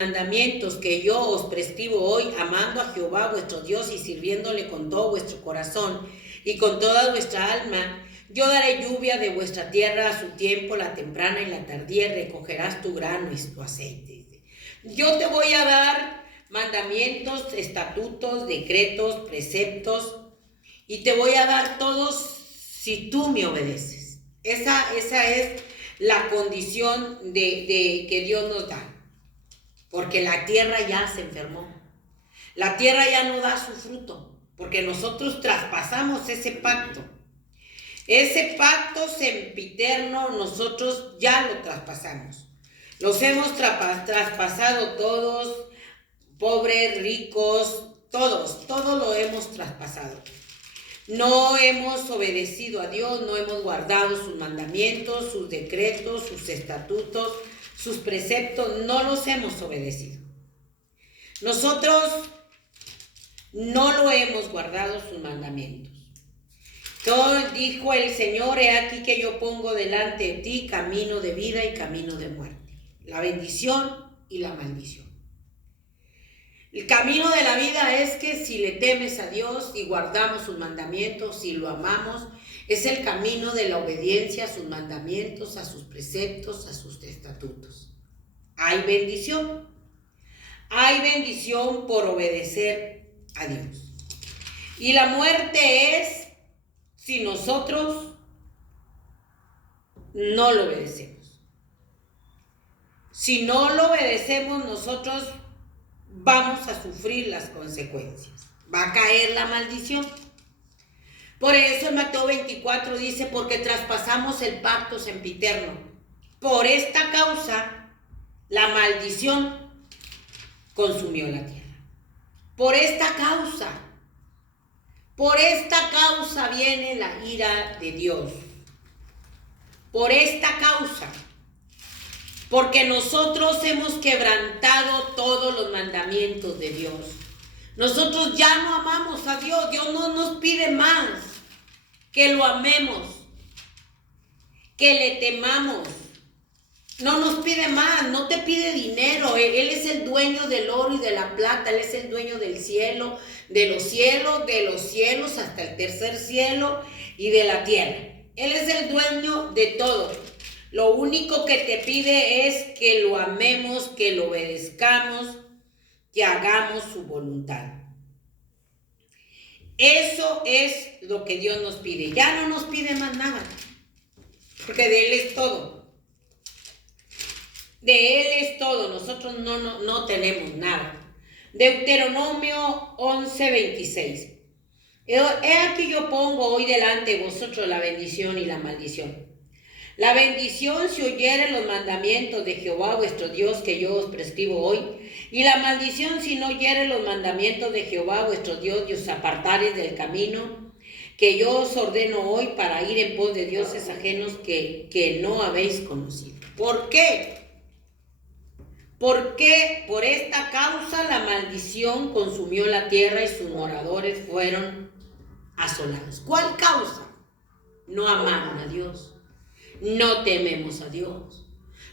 Mandamientos que yo os prescribo hoy, amando a Jehová vuestro Dios y sirviéndole con todo vuestro corazón y con toda vuestra alma, yo daré lluvia de vuestra tierra a su tiempo, la temprana y la tardía, y recogerás tu grano y tu aceite. Yo te voy a dar mandamientos, estatutos, decretos, preceptos, y te voy a dar todos si tú me obedeces. Esa es la condición de que Dios nos da. Porque la tierra ya se enfermó. La tierra ya no da su fruto, porque nosotros traspasamos ese pacto. Ese pacto sempiterno nosotros ya lo traspasamos. Los hemos traspasado todos, pobres, ricos, todos lo hemos traspasado. No hemos obedecido a Dios, no hemos guardado sus mandamientos, sus decretos, sus estatutos, sus preceptos, no los hemos obedecido. Nosotros no lo hemos guardado sus mandamientos. Entonces dijo el Señor: he aquí que yo pongo delante de ti camino de vida y camino de muerte, la bendición y la maldición. El camino de la vida es que si le temes a Dios y guardamos sus mandamientos, si lo amamos, es el camino de la obediencia a sus mandamientos, a sus preceptos, a sus estatutos. Hay bendición. Hay bendición por obedecer a Dios. Y la muerte es si nosotros no lo obedecemos. Si no lo obedecemos, nosotros vamos a sufrir las consecuencias. Va a caer la maldición. Por eso en Mateo 24 dice: porque traspasamos el pacto sempiterno. Por esta causa, la maldición consumió la tierra. Por esta causa viene la ira de Dios. Por esta causa. Porque nosotros hemos quebrantado todos los mandamientos de Dios. Nosotros ya no amamos a Dios. Dios no nos pide más que lo amemos, que le temamos. No nos pide más, no te pide dinero. Él es el dueño del oro y de la plata. Él es el dueño del cielo, de los cielos hasta el tercer cielo y de la tierra. Él es el dueño de todo. Lo único que te pide es que lo amemos, que lo obedezcamos, que hagamos su voluntad. Eso es lo que Dios nos pide. Ya no nos pide más nada, porque de Él es todo. De Él es todo. Nosotros no tenemos nada. Deuteronomio 11:26. He aquí yo pongo hoy delante de vosotros la bendición y la maldición. La bendición si oyeres los mandamientos de Jehová vuestro Dios que yo os prescribo hoy, y la maldición si no oyeres los mandamientos de Jehová vuestro Dios y os apartares del camino que yo os ordeno hoy para ir en pos de dioses ajenos que no habéis conocido. ¿Por qué? Porque por esta causa la maldición consumió la tierra y sus moradores fueron asolados. ¿Cuál causa? No amaron a Dios. No tememos a Dios.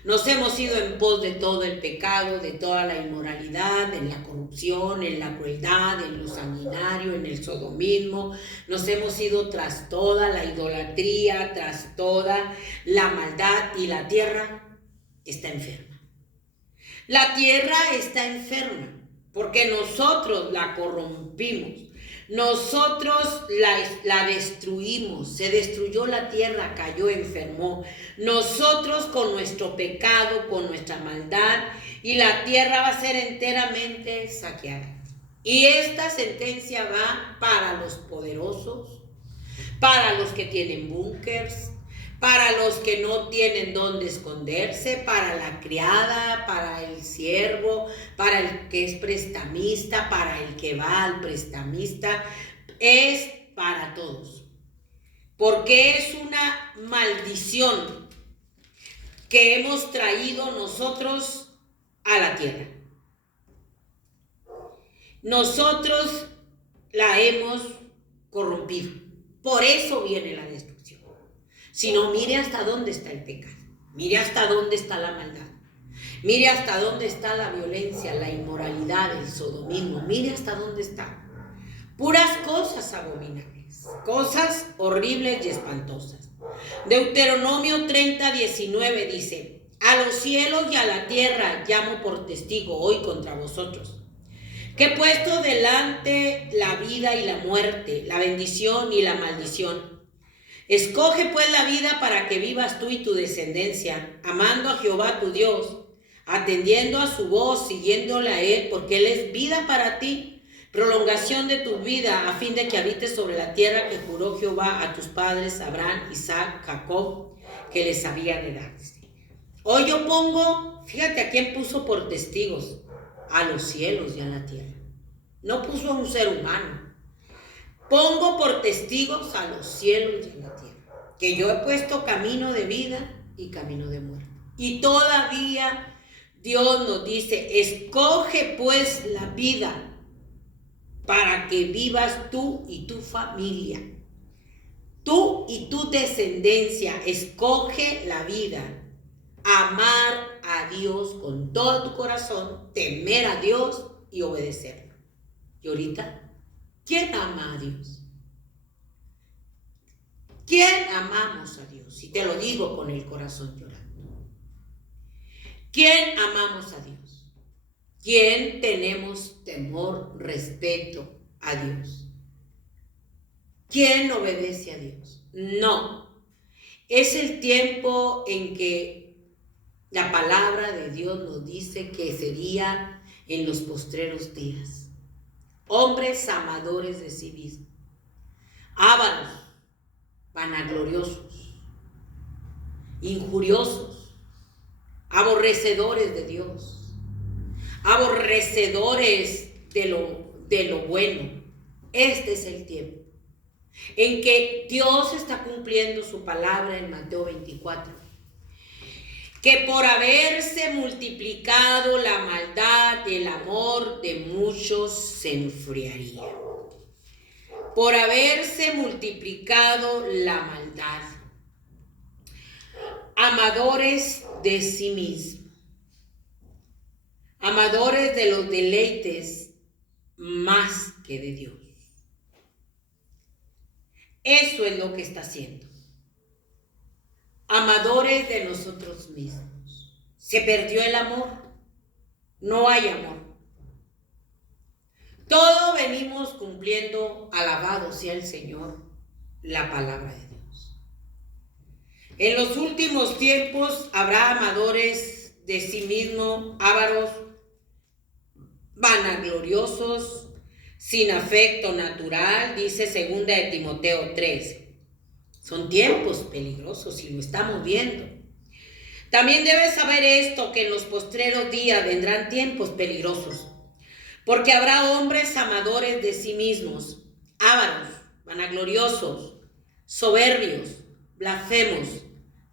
Nos hemos ido en pos de todo el pecado, de toda la inmoralidad, en la corrupción, en la crueldad, en lo sanguinario, en el sodomismo. Nos hemos ido tras toda la idolatría, tras toda la maldad, y la tierra está enferma. La tierra está enferma porque nosotros la corrompimos. Nosotros la destruimos, se destruyó la tierra, cayó, enfermó. Nosotros con nuestro pecado, con nuestra maldad, y la tierra va a ser enteramente saqueada. Y esta sentencia va para los poderosos, para los que tienen búnkers, para los que no tienen dónde esconderse, para la criada, para el siervo, para el que es prestamista, para el que va al prestamista. Es para todos. Porque es una maldición que hemos traído nosotros a la tierra. Nosotros la hemos corrompido. Por eso viene la destrucción. Si no, mire hasta dónde está el pecado. Mire hasta dónde está la maldad. Mire hasta dónde está la violencia, la inmoralidad, el sodomismo. Mire hasta dónde está. Puras cosas abominables, cosas horribles y espantosas. Deuteronomio 30:19 dice: a los cielos y a la tierra llamo por testigo hoy contra vosotros, que he puesto delante la vida y la muerte, la bendición y la maldición. Escoge pues la vida para que vivas tú y tu descendencia, amando a Jehová tu Dios, atendiendo a su voz, siguiéndole a él, porque él es vida para ti, prolongación de tu vida, a fin de que habites sobre la tierra que juró Jehová a tus padres, Abraham, Isaac, Jacob, que les había de dar. Hoy yo pongo, fíjate a quién puso por testigos: a los cielos y a la tierra. No puso a un ser humano. Pongo por testigos a los cielos y a la tierra, que yo he puesto camino de vida y camino de muerte. Y todavía Dios nos dice: escoge pues la vida para que vivas tú y tu familia, tú y tu descendencia. Escoge la vida, amar a Dios con todo tu corazón, temer a Dios y obedecerlo. Y ahorita, ¿quién ama a Dios? ¿Quién amamos a Dios? Y te lo digo con el corazón llorando. ¿Quién amamos a Dios? ¿Quién tenemos temor, respeto a Dios? ¿Quién obedece a Dios? No. Es el tiempo en que la palabra de Dios nos dice que sería en los postreros días. Hombres amadores de sí mismos, ávaros, vanagloriosos, injuriosos, aborrecedores de Dios, aborrecedores de lo bueno. Este es el tiempo en que Dios está cumpliendo su palabra en Mateo 24. Que por haberse multiplicado la maldad, el amor de muchos se enfriaría. Por haberse multiplicado la maldad. Amadores de sí mismos. Amadores de los deleites más que de Dios. Eso es lo que está haciendo. Amadores de nosotros mismos. Se perdió el amor. No hay amor. Todo venimos cumpliendo, alabado sea el Señor, la palabra de Dios. En los últimos tiempos habrá amadores de sí mismos, ávaros, vanagloriosos, sin afecto natural, dice 2 de Timoteo 3. Son tiempos peligrosos y lo estamos viendo. También debes saber esto, que en los postreros días vendrán tiempos peligrosos, porque habrá hombres amadores de sí mismos, ávaros, vanagloriosos, soberbios, blasfemos,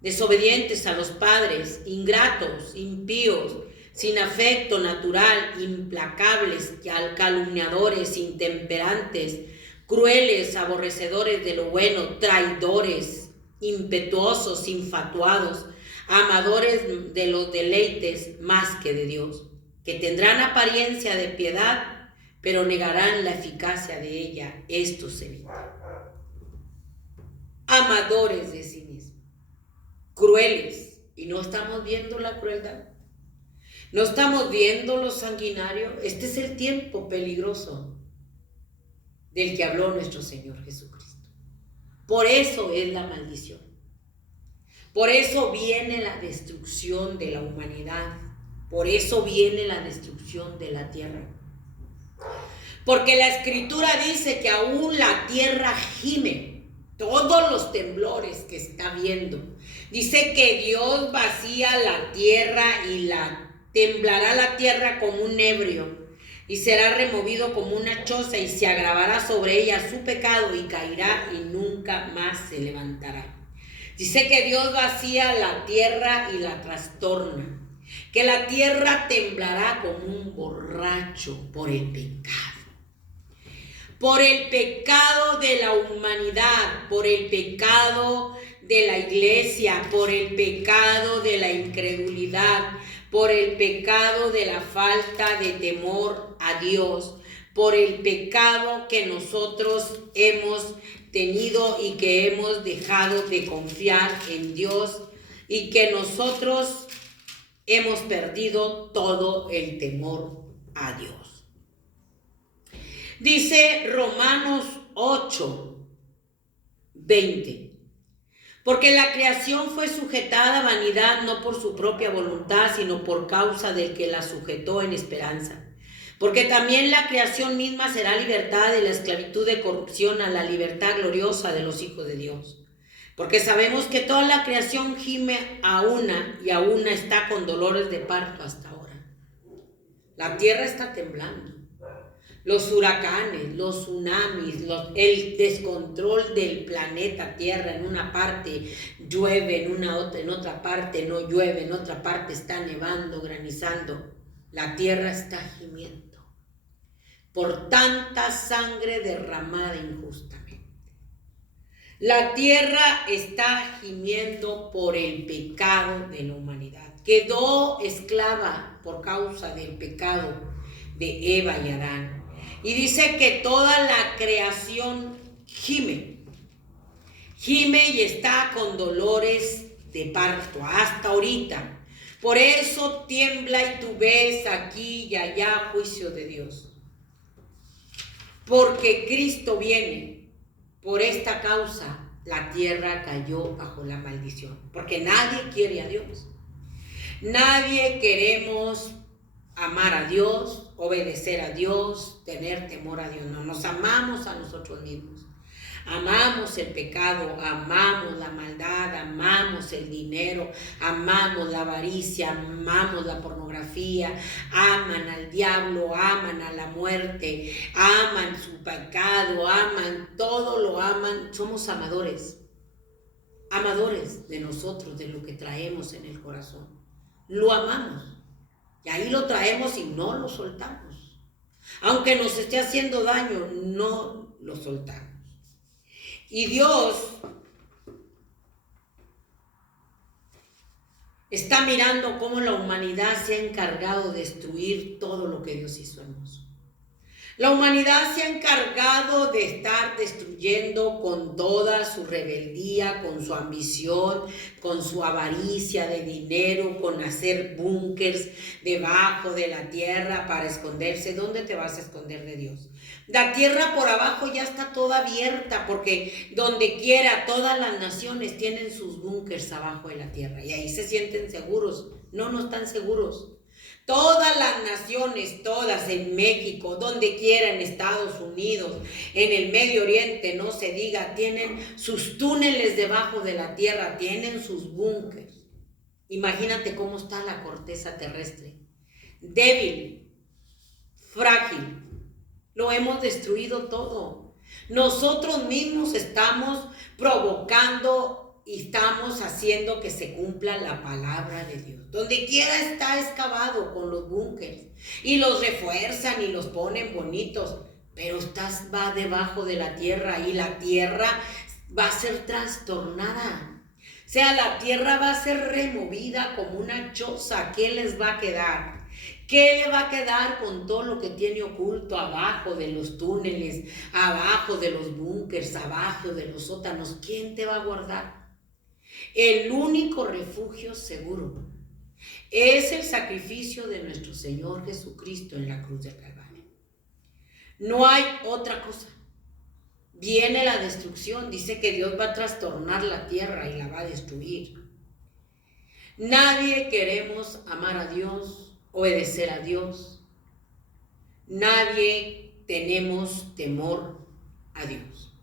desobedientes a los padres, ingratos, impíos, sin afecto natural, implacables, calumniadores, intemperantes, crueles, aborrecedores de lo bueno, traidores, impetuosos, infatuados, amadores de los deleites más que de Dios, que tendrán apariencia de piedad, pero negarán la eficacia de ella. Esto se evita. Amadores de sí mismos, crueles, y no estamos viendo la crueldad, no estamos viendo lo sanguinario. Este es el tiempo peligroso del que habló nuestro Señor Jesucristo. Por eso es la maldición. Por eso viene la destrucción de la humanidad. Por eso viene la destrucción de la tierra. Porque la Escritura dice que aún la tierra gime. Todos los temblores que está viendo. Dice que Dios vacía la tierra y temblará la tierra como un ebrio. Y será removido como una choza, y se agravará sobre ella su pecado, y caerá y nunca más se levantará. Dice que Dios vacía la tierra y la trastorna, que la tierra temblará como un borracho por el pecado de la humanidad, por el pecado de la iglesia, por el pecado de la incredulidad, por el pecado de la falta de temor a Dios, por el pecado que nosotros hemos tenido y que hemos dejado de confiar en Dios y que nosotros hemos perdido todo el temor a Dios. Dice Romanos 8:20. Porque la creación fue sujetada a vanidad no por su propia voluntad, sino por causa del que la sujetó en esperanza. Porque también la creación misma será libertada de la esclavitud de corrupción a la libertad gloriosa de los hijos de Dios. Porque sabemos que toda la creación gime a una y a una está con dolores de parto hasta ahora. La tierra está temblando. Los huracanes, los tsunamis, el descontrol del planeta Tierra. En una parte llueve, en otra parte no llueve, en otra parte está nevando, granizando. La tierra está gimiendo por tanta sangre derramada injustamente. La tierra está gimiendo por el pecado de la humanidad. Quedó esclava por causa del pecado de Eva y Adán. Y dice que toda la creación gime y está con dolores de parto hasta ahorita. Por eso tiembla y tú ves aquí y allá juicio de Dios. Porque Cristo viene. Por esta causa la tierra cayó bajo la maldición. Porque nadie quiere a Dios. Nadie queremos amar a Dios, obedecer a Dios, tener temor a Dios. No, nos amamos a nosotros mismos. Amamos el pecado, amamos la maldad, amamos el dinero, amamos la avaricia, amamos la pornografía, aman al diablo, aman a la muerte, aman su pecado, aman, todo lo aman. Somos amadores de nosotros, de lo que traemos en el corazón. Lo amamos. Y ahí lo traemos y no lo soltamos. Aunque nos esté haciendo daño, no lo soltamos. Y Dios está mirando cómo la humanidad se ha encargado de destruir todo lo que Dios hizo hermoso. La humanidad se ha encargado de estar destruyendo con toda su rebeldía, con su ambición, con su avaricia de dinero, con hacer búnkers debajo de la tierra para esconderse. ¿Dónde te vas a esconder de Dios? La tierra por abajo ya está toda abierta porque donde quiera todas las naciones tienen sus búnkers abajo de la tierra y ahí se sienten seguros. No están seguros. Todas las naciones, todas en México, donde quiera, en Estados Unidos, en el Medio Oriente, no se diga, tienen sus túneles debajo de la tierra, tienen sus búnkers. Imagínate cómo está la corteza terrestre. Débil, frágil. Lo hemos destruido todo. Nosotros mismos estamos provocando y estamos haciendo que se cumpla la palabra de Dios. Donde quiera está excavado con los búnkers y los refuerzan y los ponen bonitos, pero va debajo de la tierra y la tierra va a ser trastornada. O sea, la tierra va a ser removida como una choza. ¿Qué les va a quedar? ¿Qué le va a quedar con todo lo que tiene oculto abajo de los túneles, abajo de los búnkers, abajo de los sótanos? ¿Quién te va a guardar? El único refugio seguro es el sacrificio de nuestro Señor Jesucristo en la cruz del Calvario. No hay otra cosa. Viene la destrucción, dice que Dios va a trastornar la tierra y la va a destruir. Nadie queremos amar a Dios, obedecer a Dios. Nadie tenemos temor a Dios.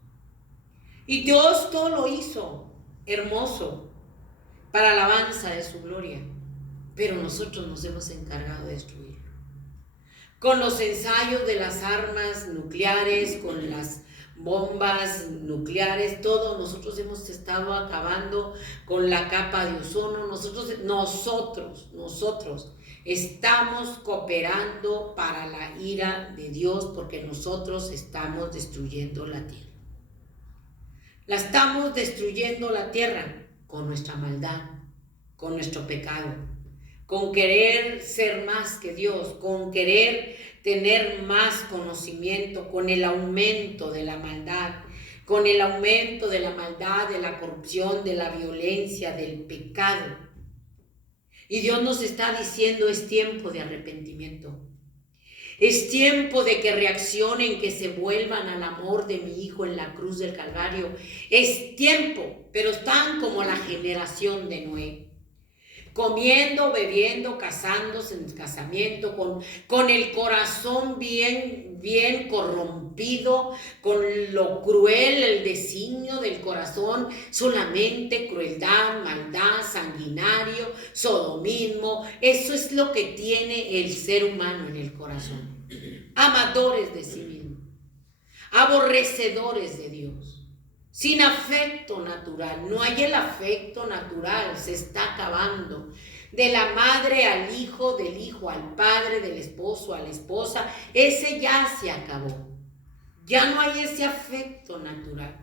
Y Dios todo lo hizo hermoso para alabanza de su gloria, pero nosotros nos hemos encargado de destruirlo. Con los ensayos de las armas nucleares, con las bombas nucleares, nosotros hemos estado acabando con la capa de ozono. Nosotros estamos cooperando para la ira de Dios porque nosotros estamos destruyendo la tierra. La estamos destruyendo la tierra con nuestra maldad, con nuestro pecado. con querer ser más que Dios, con querer tener más conocimiento, con el aumento de la maldad, con el aumento de la maldad, de la corrupción, de la violencia, del pecado. Y Dios nos está diciendo, es tiempo de arrepentimiento. Es tiempo de que reaccionen, que se vuelvan al amor de mi Hijo en la cruz del Calvario. Es tiempo, pero están como la generación de Noé. Comiendo, bebiendo, casándose en casamiento, con el corazón bien corrompido, con lo cruel, el designio del corazón, solamente crueldad, maldad, sanguinario, sodomismo. Eso es lo que tiene el ser humano en el corazón. Amadores de sí mismo, aborrecedores de Dios. Sin afecto natural, no hay el afecto natural, se está acabando. De la madre al hijo, del hijo al padre, del esposo a la esposa, ese ya se acabó. Ya no hay ese afecto natural.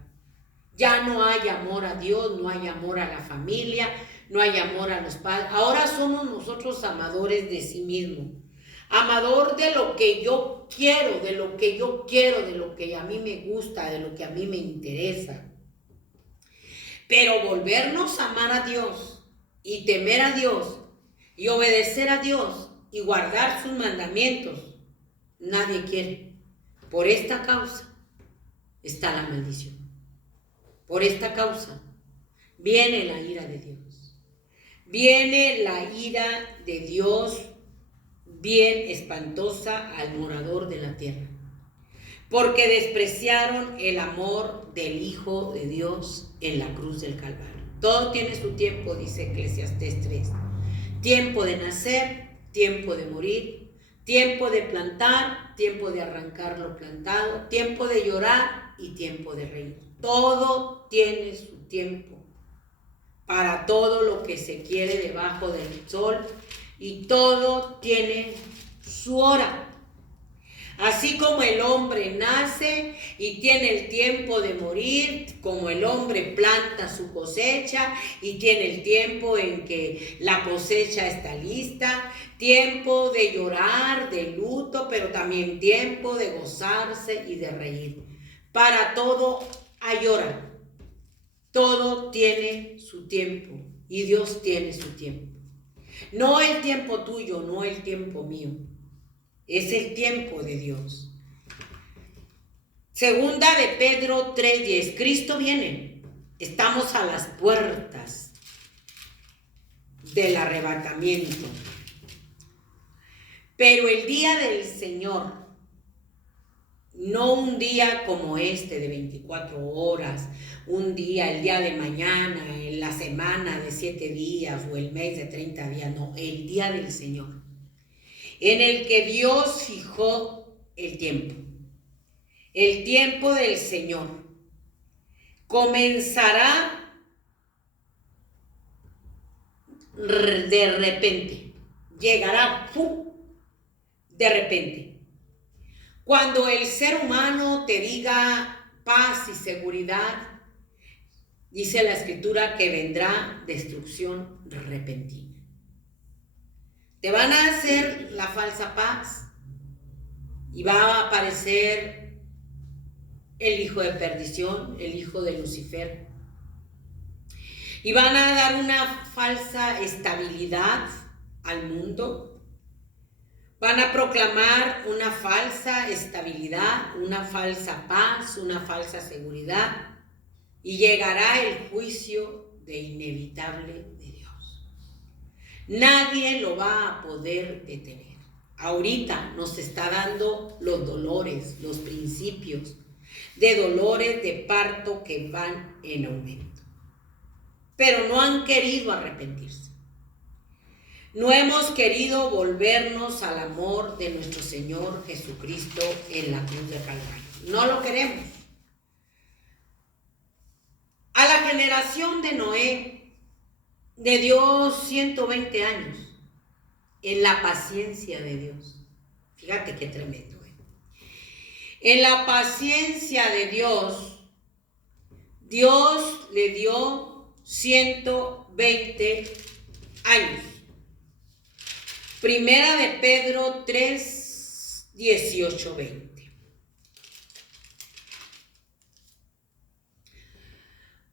Ya no hay amor a Dios, no hay amor a la familia, no hay amor a los padres. Ahora somos nosotros amadores de sí mismos. Amador de lo que yo quiero, de lo que a mí me gusta, de lo que a mí me interesa. Pero volvernos a amar a Dios y temer a Dios y obedecer a Dios y guardar sus mandamientos, nadie quiere. Por esta causa está la maldición. Por esta causa viene la ira de Dios. Viene la ira de Dios bien espantosa al morador de la tierra, porque despreciaron el amor del Hijo de Dios en la cruz del Calvario. Todo tiene su tiempo, dice Eclesiastés 3. Tiempo de nacer, tiempo de morir, tiempo de plantar, tiempo de arrancar lo plantado, tiempo de llorar y tiempo de reír. Todo tiene su tiempo para todo lo que se quiere debajo del sol, y todo tiene su hora. Así como el hombre nace y tiene el tiempo de morir, como el hombre planta su cosecha y tiene el tiempo en que la cosecha está lista, tiempo de llorar, de luto, pero también tiempo de gozarse y de reír. Para todo hay hora. Todo tiene su tiempo y Dios tiene su tiempo. No el tiempo tuyo, no el tiempo mío. Es el tiempo de Dios. Segunda de Pedro 3:10. Cristo viene. Estamos a las puertas del arrebatamiento. Pero el día del Señor, no un día como este de 24 horas, un día, el día de mañana, en la semana de 7 días o el mes de 30 días, no, el día del Señor, en el que Dios fijó el tiempo del Señor, comenzará de repente, llegará de repente. Cuando el ser humano te diga paz y seguridad, dice la Escritura que vendrá destrucción repentina. Te van a hacer la falsa paz y va a aparecer el hijo de perdición, el hijo de Lucifer. Y van a dar una falsa estabilidad al mundo. Van a proclamar una falsa estabilidad, una falsa paz, una falsa seguridad. Y llegará el juicio de inevitable de Dios. Nadie lo va a poder detener. Ahorita nos está dando los dolores, los principios de dolores de parto que van en aumento. Pero no han querido arrepentirse. No hemos querido volvernos al amor de nuestro Señor Jesucristo en la cruz de Calvario. No lo queremos. A la generación de Noé le dio 120 años en la paciencia de Dios. Fíjate qué tremendo. En la paciencia de Dios, Dios le dio 120 años. Primera de Pedro 3, 18, 20.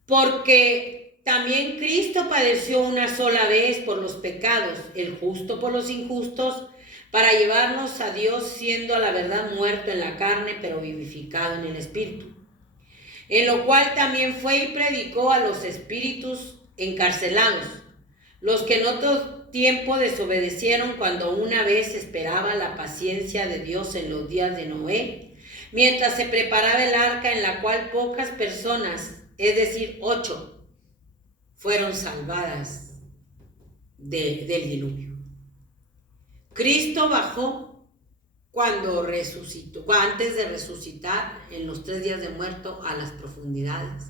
Porque también Cristo padeció una sola vez por los pecados, el justo por los injustos, para llevarnos a Dios, siendo a la verdad muerto en la carne, pero vivificado en el Espíritu. En lo cual también fue y predicó a los espíritus encarcelados, los que en otro tiempo desobedecieron cuando una vez esperaba la paciencia de Dios en los días de Noé, mientras se preparaba el arca, en la cual pocas personas, es decir, 8, fueron salvadas del diluvio. Cristo bajó cuando resucitó, antes de resucitar en los 3 días de muerto, a las profundidades,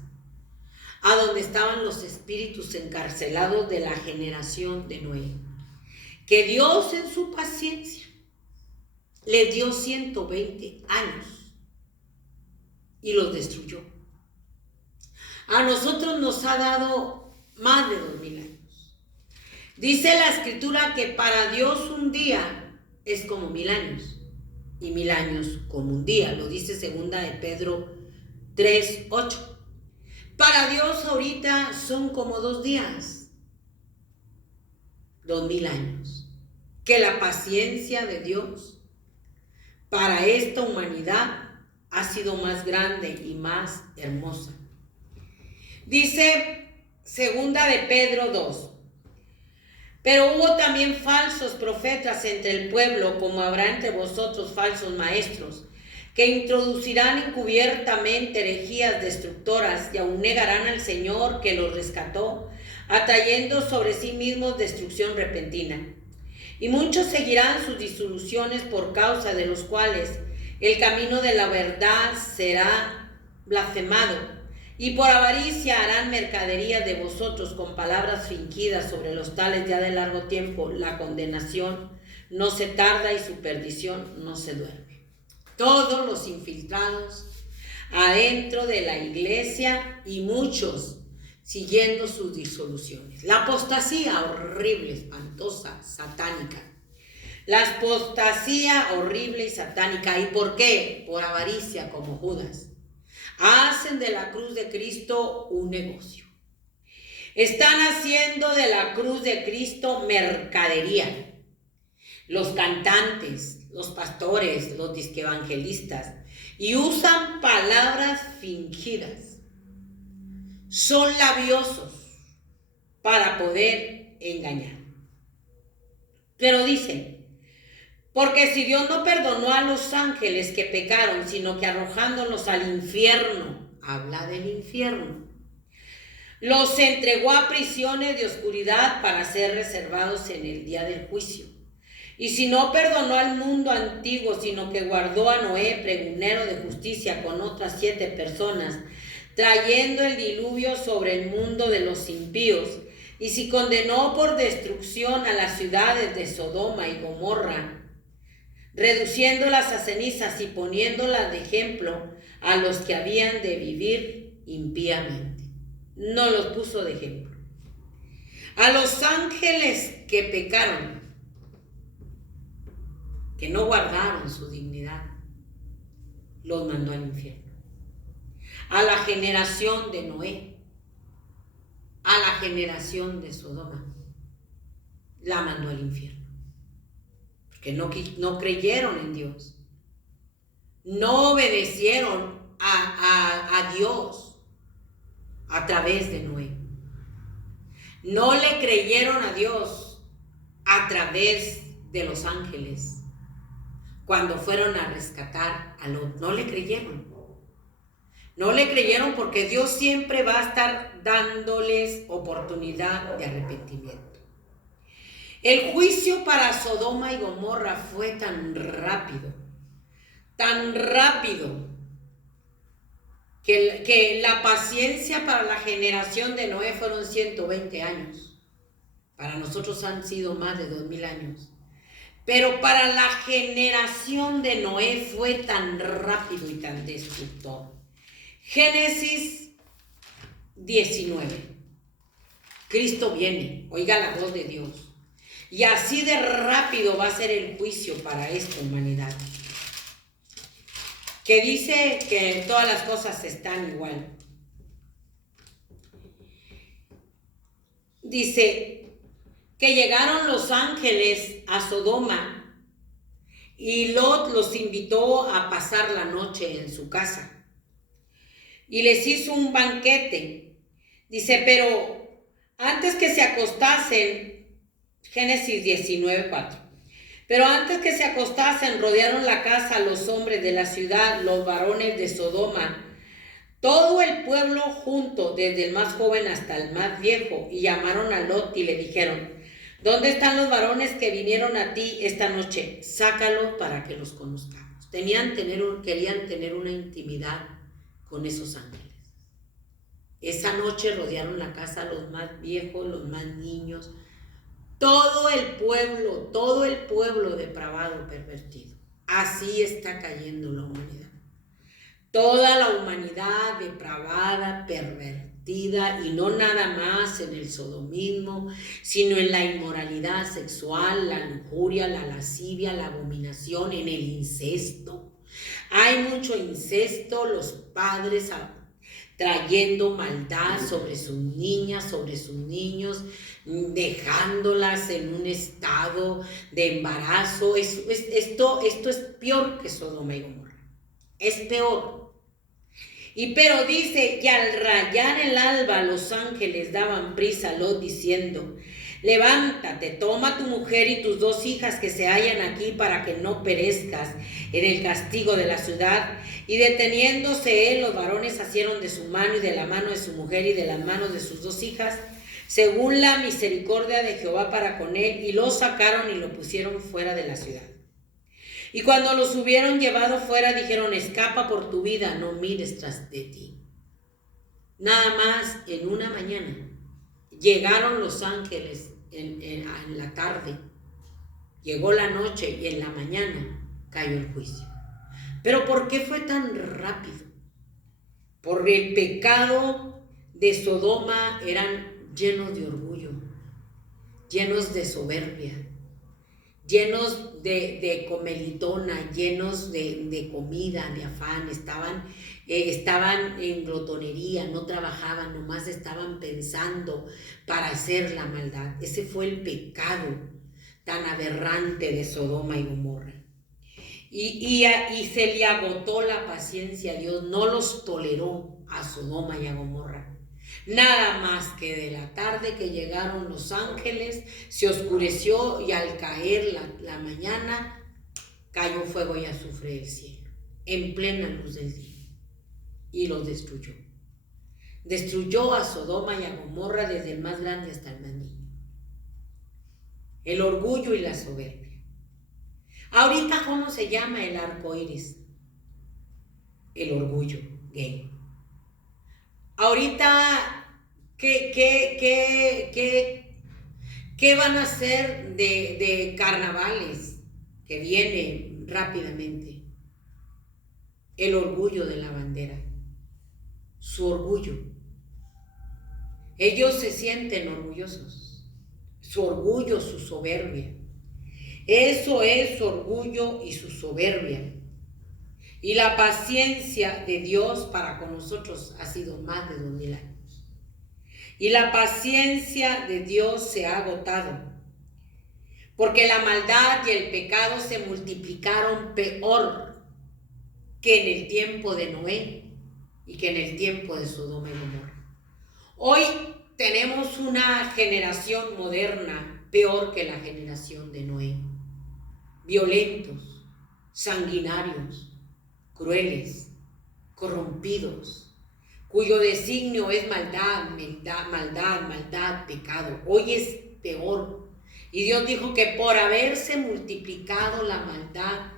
a donde estaban los espíritus encarcelados de la generación de Noé, que Dios en su paciencia les dio 120 años y los destruyó. A nosotros nos ha dado más de 2000 años. Dice la Escritura que para Dios un día es como 1000 años. Y 1000 años como un día, lo dice segunda de Pedro 3, 8. Para Dios ahorita son como 2 días, 2000 años. Que la paciencia de Dios para esta humanidad ha sido más grande y más hermosa. Dice segunda de Pedro 2. Pero hubo también falsos profetas entre el pueblo, como habrá entre vosotros falsos maestros, que introducirán encubiertamente herejías destructoras y aún negarán al Señor que los rescató, atrayendo sobre sí mismos destrucción repentina. Y muchos seguirán sus disoluciones, por causa de los cuales el camino de la verdad será blasfemado. Y por avaricia harán mercadería de vosotros con palabras fingidas, sobre los tales ya de largo tiempo la condenación no se tarda y su perdición no se duerme. Todos los infiltrados adentro de la iglesia y muchos siguiendo sus disoluciones. La apostasía horrible, espantosa, satánica. La apostasía horrible y satánica. ¿Y por qué? Por avaricia, como Judas. Hacen de la cruz de Cristo un negocio. Están haciendo de la cruz de Cristo mercadería. Los cantantes, los pastores, los disquevangelistas, y usan palabras fingidas. Son labiosos para poder engañar. Pero dicen, porque si Dios no perdonó a los ángeles que pecaron, sino que arrojándolos al infierno, habla del infierno, los entregó a prisiones de oscuridad para ser reservados en el día del juicio. Y si no perdonó al mundo antiguo, sino que guardó a Noé, pregonero de justicia, con otras 7 personas, trayendo el diluvio sobre el mundo de los impíos, y si condenó por destrucción a las ciudades de Sodoma y Gomorra, reduciéndolas a cenizas y poniéndolas de ejemplo a los que habían de vivir impíamente. No los puso de ejemplo. A los ángeles que pecaron, que no guardaron su dignidad, los mandó al infierno. A la generación de Noé, a la generación de Sodoma, la mandó al infierno. Que no creyeron en Dios, no obedecieron a Dios a través de Noé, no le creyeron a Dios a través de los ángeles cuando fueron a rescatar a Lot. No le creyeron porque Dios siempre va a estar dándoles oportunidad de arrepentimiento. El juicio para Sodoma y Gomorra fue tan rápido, que la paciencia para la generación de Noé fueron 120 años. Para nosotros han sido más de 2000 años. Pero para la generación de Noé fue tan rápido y tan destructor. Génesis 19. Cristo viene, oiga la voz de Dios. Y así de rápido va a ser el juicio para esta humanidad. Que dice que todas las cosas están igual. Dice que llegaron los ángeles a Sodoma y Lot los invitó a pasar la noche en su casa. Y les hizo un banquete. Dice, pero antes que se acostasen, Génesis 19:4. Pero antes que se acostasen, rodearon la casa los hombres de la ciudad, los varones de Sodoma, todo el pueblo junto, desde el más joven hasta el más viejo, y llamaron a Lot y le dijeron, ¿dónde están los varones que vinieron a ti esta noche? Sácalos para que los conozcamos. Querían tener una intimidad con esos ángeles. Esa noche rodearon la casa los más viejos, los más niños, todo el pueblo depravado, pervertido. Así está cayendo la humanidad. Toda la humanidad depravada, pervertida, y no nada más en el sodomismo, sino en la inmoralidad sexual, la lujuria, la lascivia, la abominación, en el incesto. Hay mucho incesto, los padres trayendo maldad sobre sus niñas, sobre sus niños, dejándolas en un estado de embarazo. Esto es peor que Sodoma y Gomorra. Es peor. Pero dice, y al rayar el alba los ángeles daban prisa a Lot diciendo, levántate, toma tu mujer y tus 2 hijas que se hallan aquí para que no perezcas en el castigo de la ciudad. Y deteniéndose él, los varones asieron de su mano y de la mano de su mujer y de las manos de sus 2 hijas, según la misericordia de Jehová para con él, y lo sacaron y lo pusieron fuera de la ciudad. Y cuando los hubieron llevado fuera, dijeron, escapa por tu vida, no mires tras de ti. Nada más en una mañana llegaron los ángeles en la tarde, llegó la noche y en la mañana cayó el juicio. Pero ¿por qué fue tan rápido? Por el pecado de Sodoma. Eran llenos de orgullo, llenos de soberbia, llenos de comelitona, llenos de comida, de afán. Estaban en glotonería, no trabajaban, nomás estaban pensando para hacer la maldad. Ese fue el pecado tan aberrante de Sodoma y Gomorra. Y se le agotó la paciencia a Dios, no los toleró a Sodoma y a Gomorra. Nada más que de la tarde que llegaron los ángeles, se oscureció y al caer la mañana, cayó fuego y azufre del cielo, en plena luz del día, y los destruyó. Destruyó a Sodoma y a Gomorra desde el más grande hasta el más niño. El orgullo y la soberbia. Ahorita, ¿cómo se llama el arco iris? El orgullo gay. Ahorita, ¿qué van a hacer de carnavales que vienen rápidamente? El orgullo de la bandera. Su orgullo. Ellos se sienten orgullosos. Su orgullo, su soberbia. Eso es su orgullo y su soberbia. Y la paciencia de Dios para con nosotros ha sido más de 2000 años. Y la paciencia de Dios se ha agotado. Porque la maldad y el pecado se multiplicaron peor que en el tiempo de Noé y que en el tiempo de Sodoma y Gomorra. Hoy tenemos una generación moderna peor que la generación de Noé. Violentos, sanguinarios, crueles, corrompidos, cuyo designio es maldad, pecado. Hoy es peor. Y Dios dijo que por haberse multiplicado la maldad,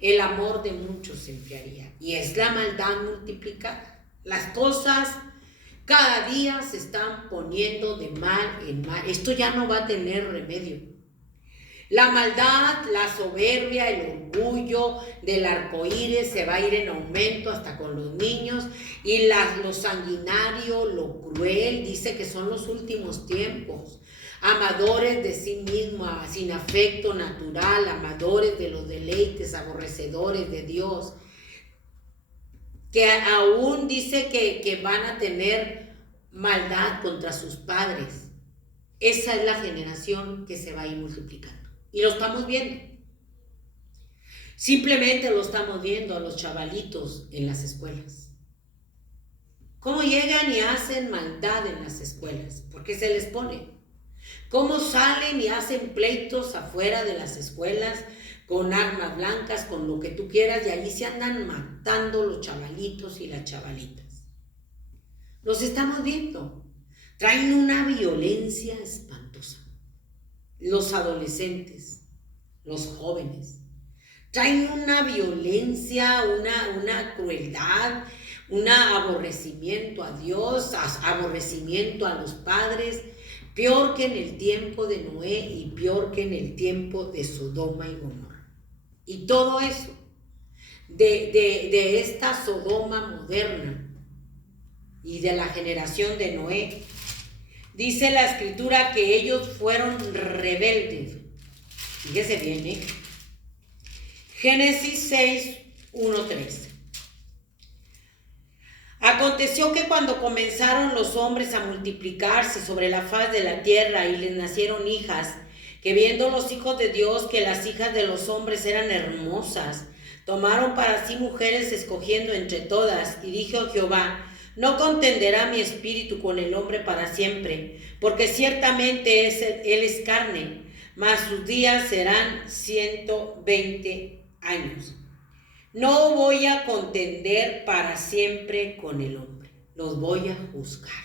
el amor de muchos se enfriaría. Y es la maldad multiplicada. Las cosas cada día se están poniendo de mal en mal. Esto ya no va a tener remedio. La maldad, la soberbia, el orgullo del arcoíris se va a ir en aumento hasta con los niños, y lo sanguinario, lo cruel, dice que son los últimos tiempos. amadores de sí mismos, sin afecto natural, amadores de los deleites, aborrecedores de Dios, que aún dice que van a tener maldad contra sus padres. Esa es la generación que se va a ir multiplicando. Y lo estamos viendo. Simplemente lo estamos viendo a los chavalitos en las escuelas. Cómo llegan y hacen maldad en las escuelas, porque se les pone. Cómo salen y hacen pleitos afuera de las escuelas con armas blancas, con lo que tú quieras, y allí se andan matando los chavalitos y las chavalitas. Los estamos viendo. Traen una violencia espantosa. Los adolescentes, los jóvenes, traen una violencia, una crueldad, un aborrecimiento a Dios, aborrecimiento a los padres, peor que en el tiempo de Noé y peor que en el tiempo de Sodoma y Gomorra. Y todo eso de esta Sodoma moderna y de la generación de Noé, dice la escritura que ellos fueron rebeldes. Fíjese bien, ¿eh? Génesis 6, 1, 3. Aconteció que cuando comenzaron los hombres a multiplicarse sobre la faz de la tierra y les nacieron hijas, que viendo los hijos de Dios que las hijas de los hombres eran hermosas, tomaron para sí mujeres escogiendo entre todas, y dijo Jehová: no contenderá mi espíritu con el hombre para siempre, porque ciertamente él es carne, mas sus días serán 120 años. No voy a contender para siempre con el hombre, los voy a juzgar.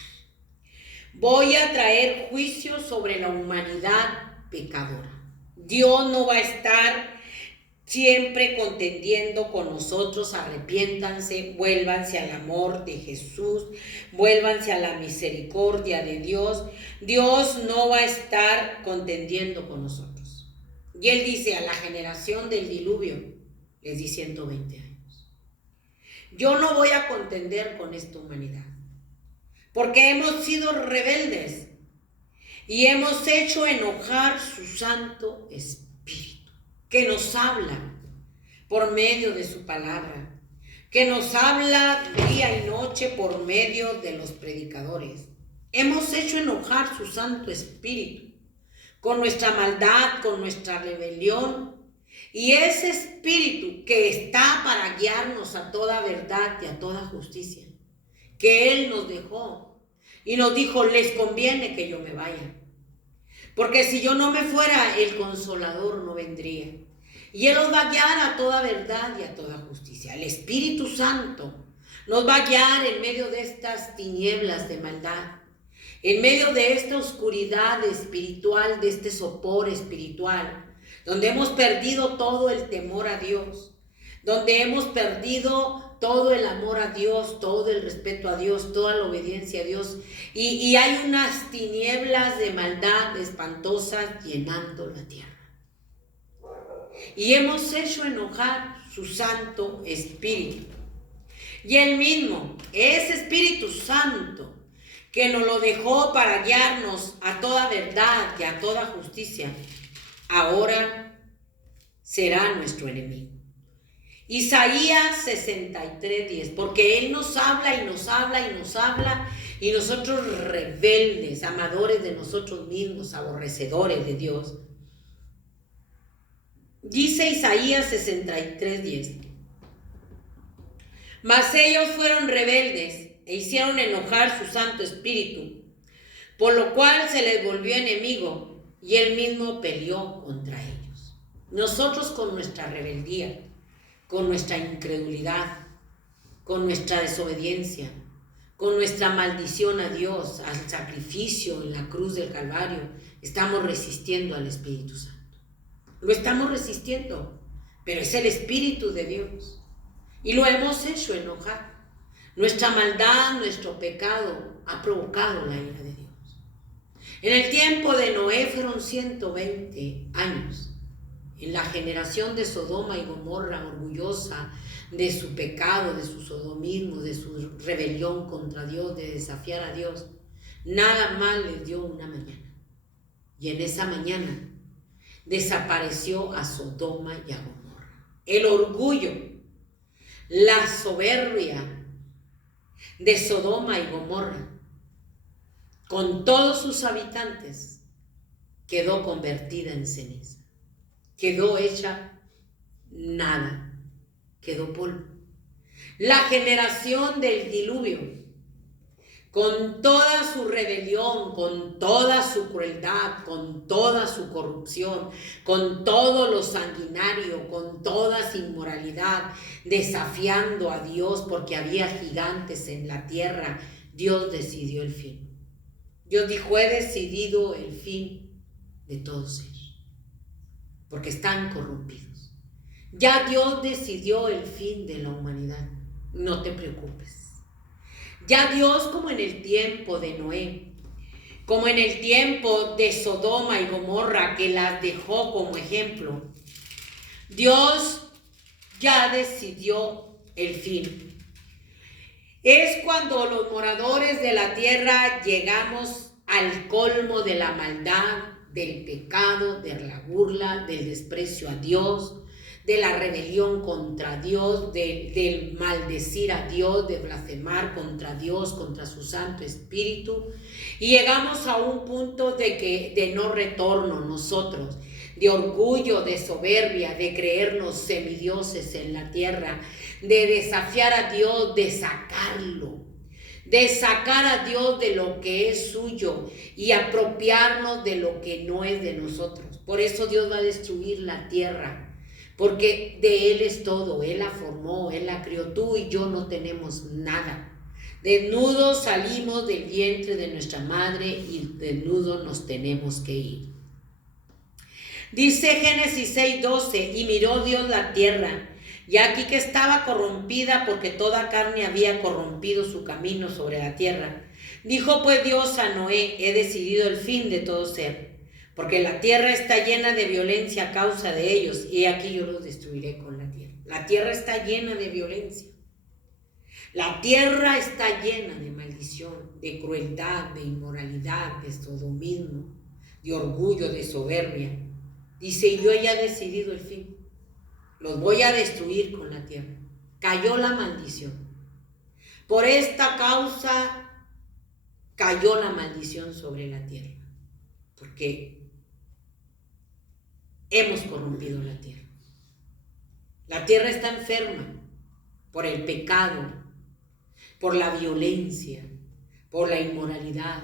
Voy a traer juicio sobre la humanidad pecadora. Dios no va a estar siempre contendiendo con nosotros. Arrepiéntanse, vuélvanse al amor de Jesús, vuélvanse a la misericordia de Dios. Dios no va a estar contendiendo con nosotros. Y Él dice a la generación del diluvio, les di 120 años. Yo no voy a contender con esta humanidad, porque hemos sido rebeldes y hemos hecho enojar su Santo Espíritu, que nos habla por medio de su palabra, que nos habla día y noche por medio de los predicadores. Hemos hecho enojar su Santo Espíritu con nuestra maldad, con nuestra rebelión. Y ese espíritu que está para guiarnos a toda verdad y a toda justicia, que Él nos dejó y nos dijo: les conviene que yo me vaya, porque si yo no me fuera, el Consolador no vendría. Y Él nos va a guiar a toda verdad y a toda justicia. El Espíritu Santo nos va a guiar en medio de estas tinieblas de maldad, en medio de esta oscuridad espiritual, de este sopor espiritual, donde hemos perdido todo el temor a Dios, donde hemos perdido todo el amor a Dios, todo el respeto a Dios, toda la obediencia a Dios, y hay unas tinieblas de maldad espantosas llenando la tierra. Y hemos hecho enojar su Santo Espíritu. Y Él mismo, ese Espíritu Santo, que nos lo dejó para guiarnos a toda verdad y a toda justicia, ahora será nuestro enemigo. Isaías 63:10, porque Él nos habla y nos habla y nos habla, y nosotros rebeldes, amadores de nosotros mismos, aborrecedores de Dios. Dice Isaías 63:10, mas ellos fueron rebeldes e hicieron enojar su Santo Espíritu, por lo cual se les volvió enemigo, y Él mismo peleó contra ellos. Nosotros, con nuestra rebeldía, con nuestra incredulidad, con nuestra desobediencia, con nuestra maldición a Dios, al sacrificio en la cruz del Calvario, estamos resistiendo al Espíritu Santo. Lo estamos resistiendo, pero es el Espíritu de Dios. Y lo hemos hecho enojar. Nuestra maldad, nuestro pecado ha provocado la ira de Dios. En el tiempo de Noé fueron 120 años. En la generación de Sodoma y Gomorra, orgullosa de su pecado, de su sodomismo, de su rebelión contra Dios, de desafiar a Dios, nada más les dio una mañana. Y en esa mañana desapareció a Sodoma y a Gomorra. El orgullo, la soberbia de Sodoma y Gomorra, con todos sus habitantes, quedó convertida en ceniza. Quedó hecha nada, quedó polvo. La generación del diluvio, con toda su rebelión, con toda su crueldad, con toda su corrupción, con todo lo sanguinario, con toda su inmoralidad, desafiando a Dios porque había gigantes en la tierra, Dios decidió el fin. Dios dijo: he decidido el fin de todos ellos, porque están corrompidos. Ya Dios decidió el fin de la humanidad, no te preocupes. Ya Dios, como en el tiempo de Noé, como en el tiempo de Sodoma y Gomorra, que las dejó como ejemplo, Dios ya decidió el fin. Es cuando los moradores de la tierra llegamos al colmo de la maldad, del pecado, de la burla, del desprecio a Dios, de la rebelión contra Dios, del maldecir a Dios, de blasfemar contra Dios, contra su Santo Espíritu. Y llegamos a un punto de no retorno nosotros, de orgullo, de soberbia, de creernos semidioses en la tierra, de desafiar a Dios, de sacarlo, de sacar a Dios de lo que es suyo y apropiarnos de lo que no es de nosotros. Por eso Dios va a destruir la tierra, porque de Él es todo, Él la formó, Él la crió. Tú y yo no tenemos nada. Desnudos salimos del vientre de nuestra madre y desnudos nos tenemos que ir. Dice Génesis 6:12, y miró Dios la tierra, y aquí que estaba corrompida, porque toda carne había corrompido su camino sobre la tierra. Dijo pues Dios a Noé: he decidido el fin de todo ser, porque la tierra está llena de violencia a causa de ellos, y aquí yo los destruiré con la tierra. La tierra está llena de violencia. La tierra está llena de maldición, de crueldad, de inmoralidad, de sodomismo, de orgullo, de soberbia. Dice: yo ya he decidido el fin. Los voy a destruir con la tierra. Cayó la maldición. Por esta causa cayó la maldición sobre la tierra, porque hemos corrompido la tierra. La tierra está enferma por el pecado, por la violencia, por la inmoralidad,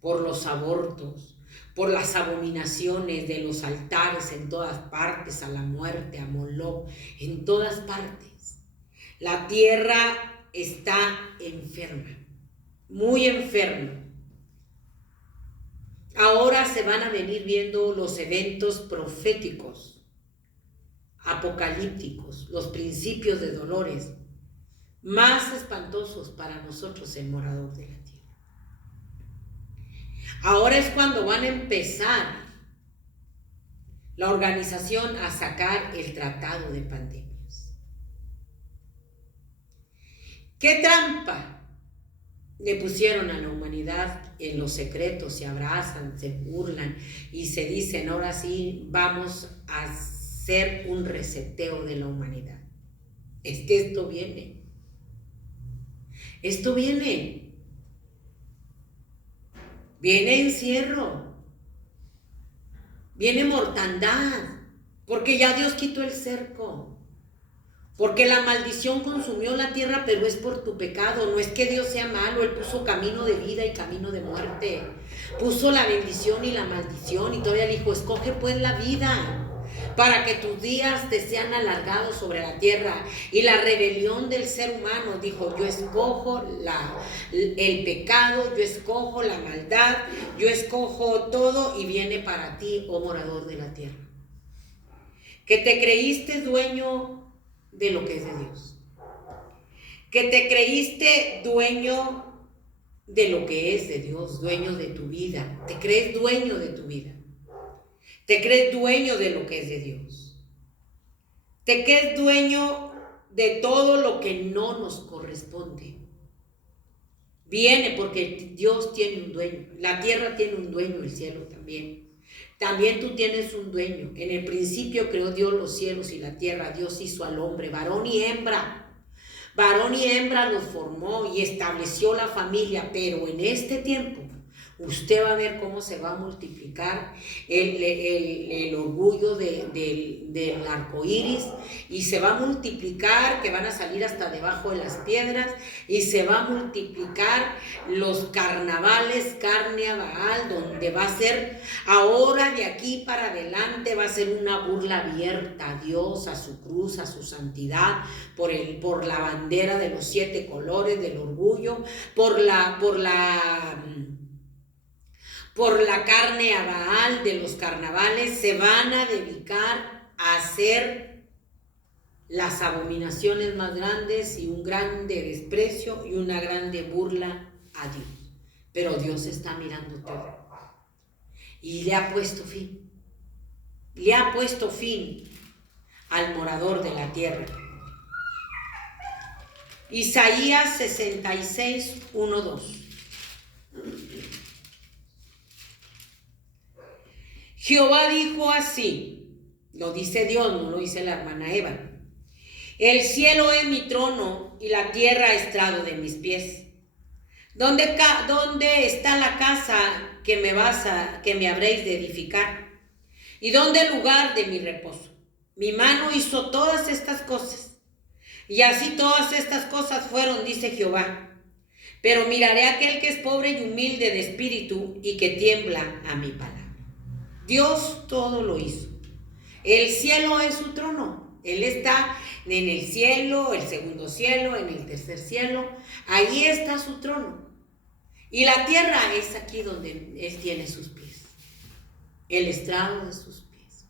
por los abortos, por las abominaciones de los altares en todas partes, a la muerte, a Moloch, en todas partes. La tierra está enferma, muy enferma. Ahora se van a venir viendo los eventos proféticos, apocalípticos, los principios de dolores más espantosos para nosotros, el morador de la tierra. Ahora es cuando van a empezar la organización a sacar el tratado de pandemias. ¿Qué trampa le pusieron a la humanidad? En los secretos se abrazan, se burlan y se dicen: ahora sí vamos a hacer un reseteo de la humanidad. Es que esto viene. Esto viene. Viene encierro. Viene mortandad. Porque ya Dios quitó el cerco. Porque la maldición consumió la tierra, pero es por tu pecado. No es que Dios sea malo. Él puso camino de vida y camino de muerte. Puso la bendición y la maldición. Y todavía dijo: escoge pues la vida, para que tus días te sean alargados sobre la tierra. Y la rebelión del ser humano dijo: yo escojo el pecado, yo escojo la maldad, yo escojo todo, y viene para ti, oh morador de la tierra, que te creíste dueño de lo que es de Dios, que te creíste dueño de lo que es de Dios, dueño de tu vida. Te crees dueño de tu vida. Te crees dueño de lo que es de Dios. Te crees dueño de todo lo que no nos corresponde. Viene porque Dios tiene un dueño. La tierra tiene un dueño, el cielo también. También tú tienes un dueño. En el principio creó Dios los cielos y la tierra. Dios hizo al hombre, varón y hembra. Varón y hembra los formó y estableció la familia, pero en este tiempo usted va a ver cómo se va a multiplicar el orgullo del arco iris, y se va a multiplicar que van a salir hasta debajo de las piedras, y se va a multiplicar los carnavales, carne a Baal, donde va a ser ahora de aquí para adelante, va a ser una burla abierta a Dios, a su cruz, a su santidad, por la bandera de los 7 colores del orgullo, por la carne a Baal de los carnavales. Se van a dedicar a hacer las abominaciones más grandes y un grande desprecio y una grande burla a Dios. Pero Dios está mirando todo y le ha puesto fin. Le ha puesto fin al morador de la tierra. Isaías 66, 1, 2. Jehová dijo así, lo dice Dios, no lo dice la hermana Eva: el cielo es mi trono y la tierra estrado de mis pies. ¿Dónde está la casa que me habréis de edificar? ¿Y dónde el lugar de mi reposo? Mi mano hizo todas estas cosas, y así todas estas cosas fueron, dice Jehová. Pero miraré a aquel que es pobre y humilde de espíritu y que tiembla a mi palabra. Dios todo lo hizo. El cielo es su trono. Él está en el cielo, el segundo cielo, en el tercer cielo. Ahí está su trono. Y la tierra es aquí donde Él tiene sus pies. El estrado de sus pies.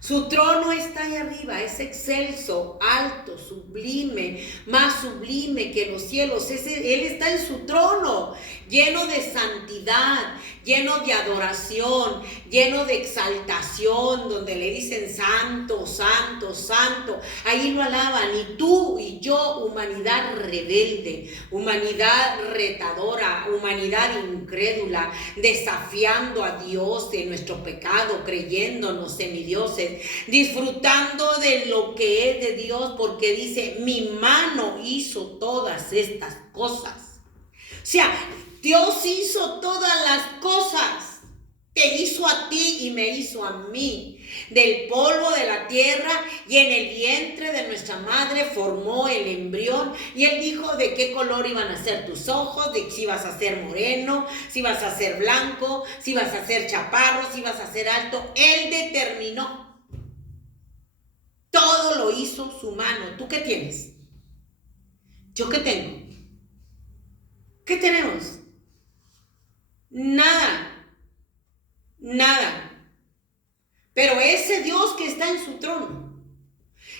Su trono está ahí arriba, es excelso, alto, sublime, más sublime que los cielos. Él está en su trono, lleno de santidad, lleno de adoración, lleno de exaltación, donde le dicen santo, santo, santo. Ahí lo alaban. Y tú y yo, humanidad rebelde, humanidad retadora, humanidad incrédula, desafiando a Dios en nuestro pecado, creyéndonos semidioses, disfrutando de lo que es de Dios, porque dice: mi mano hizo todas estas cosas. O sea, Dios hizo todas las cosas. Te hizo a ti y me hizo a mí. Del polvo de la tierra y en el vientre de nuestra madre formó el embrión. Y Él dijo de qué color iban a ser tus ojos, de si ibas a ser moreno, si ibas a ser blanco, si ibas a ser chaparro, si ibas a ser alto. Él determinó. Todo lo hizo su mano. ¿Tú qué tienes? ¿Yo qué tengo? ¿Qué tenemos? Nada. Nada. Pero ese Dios que está en su trono,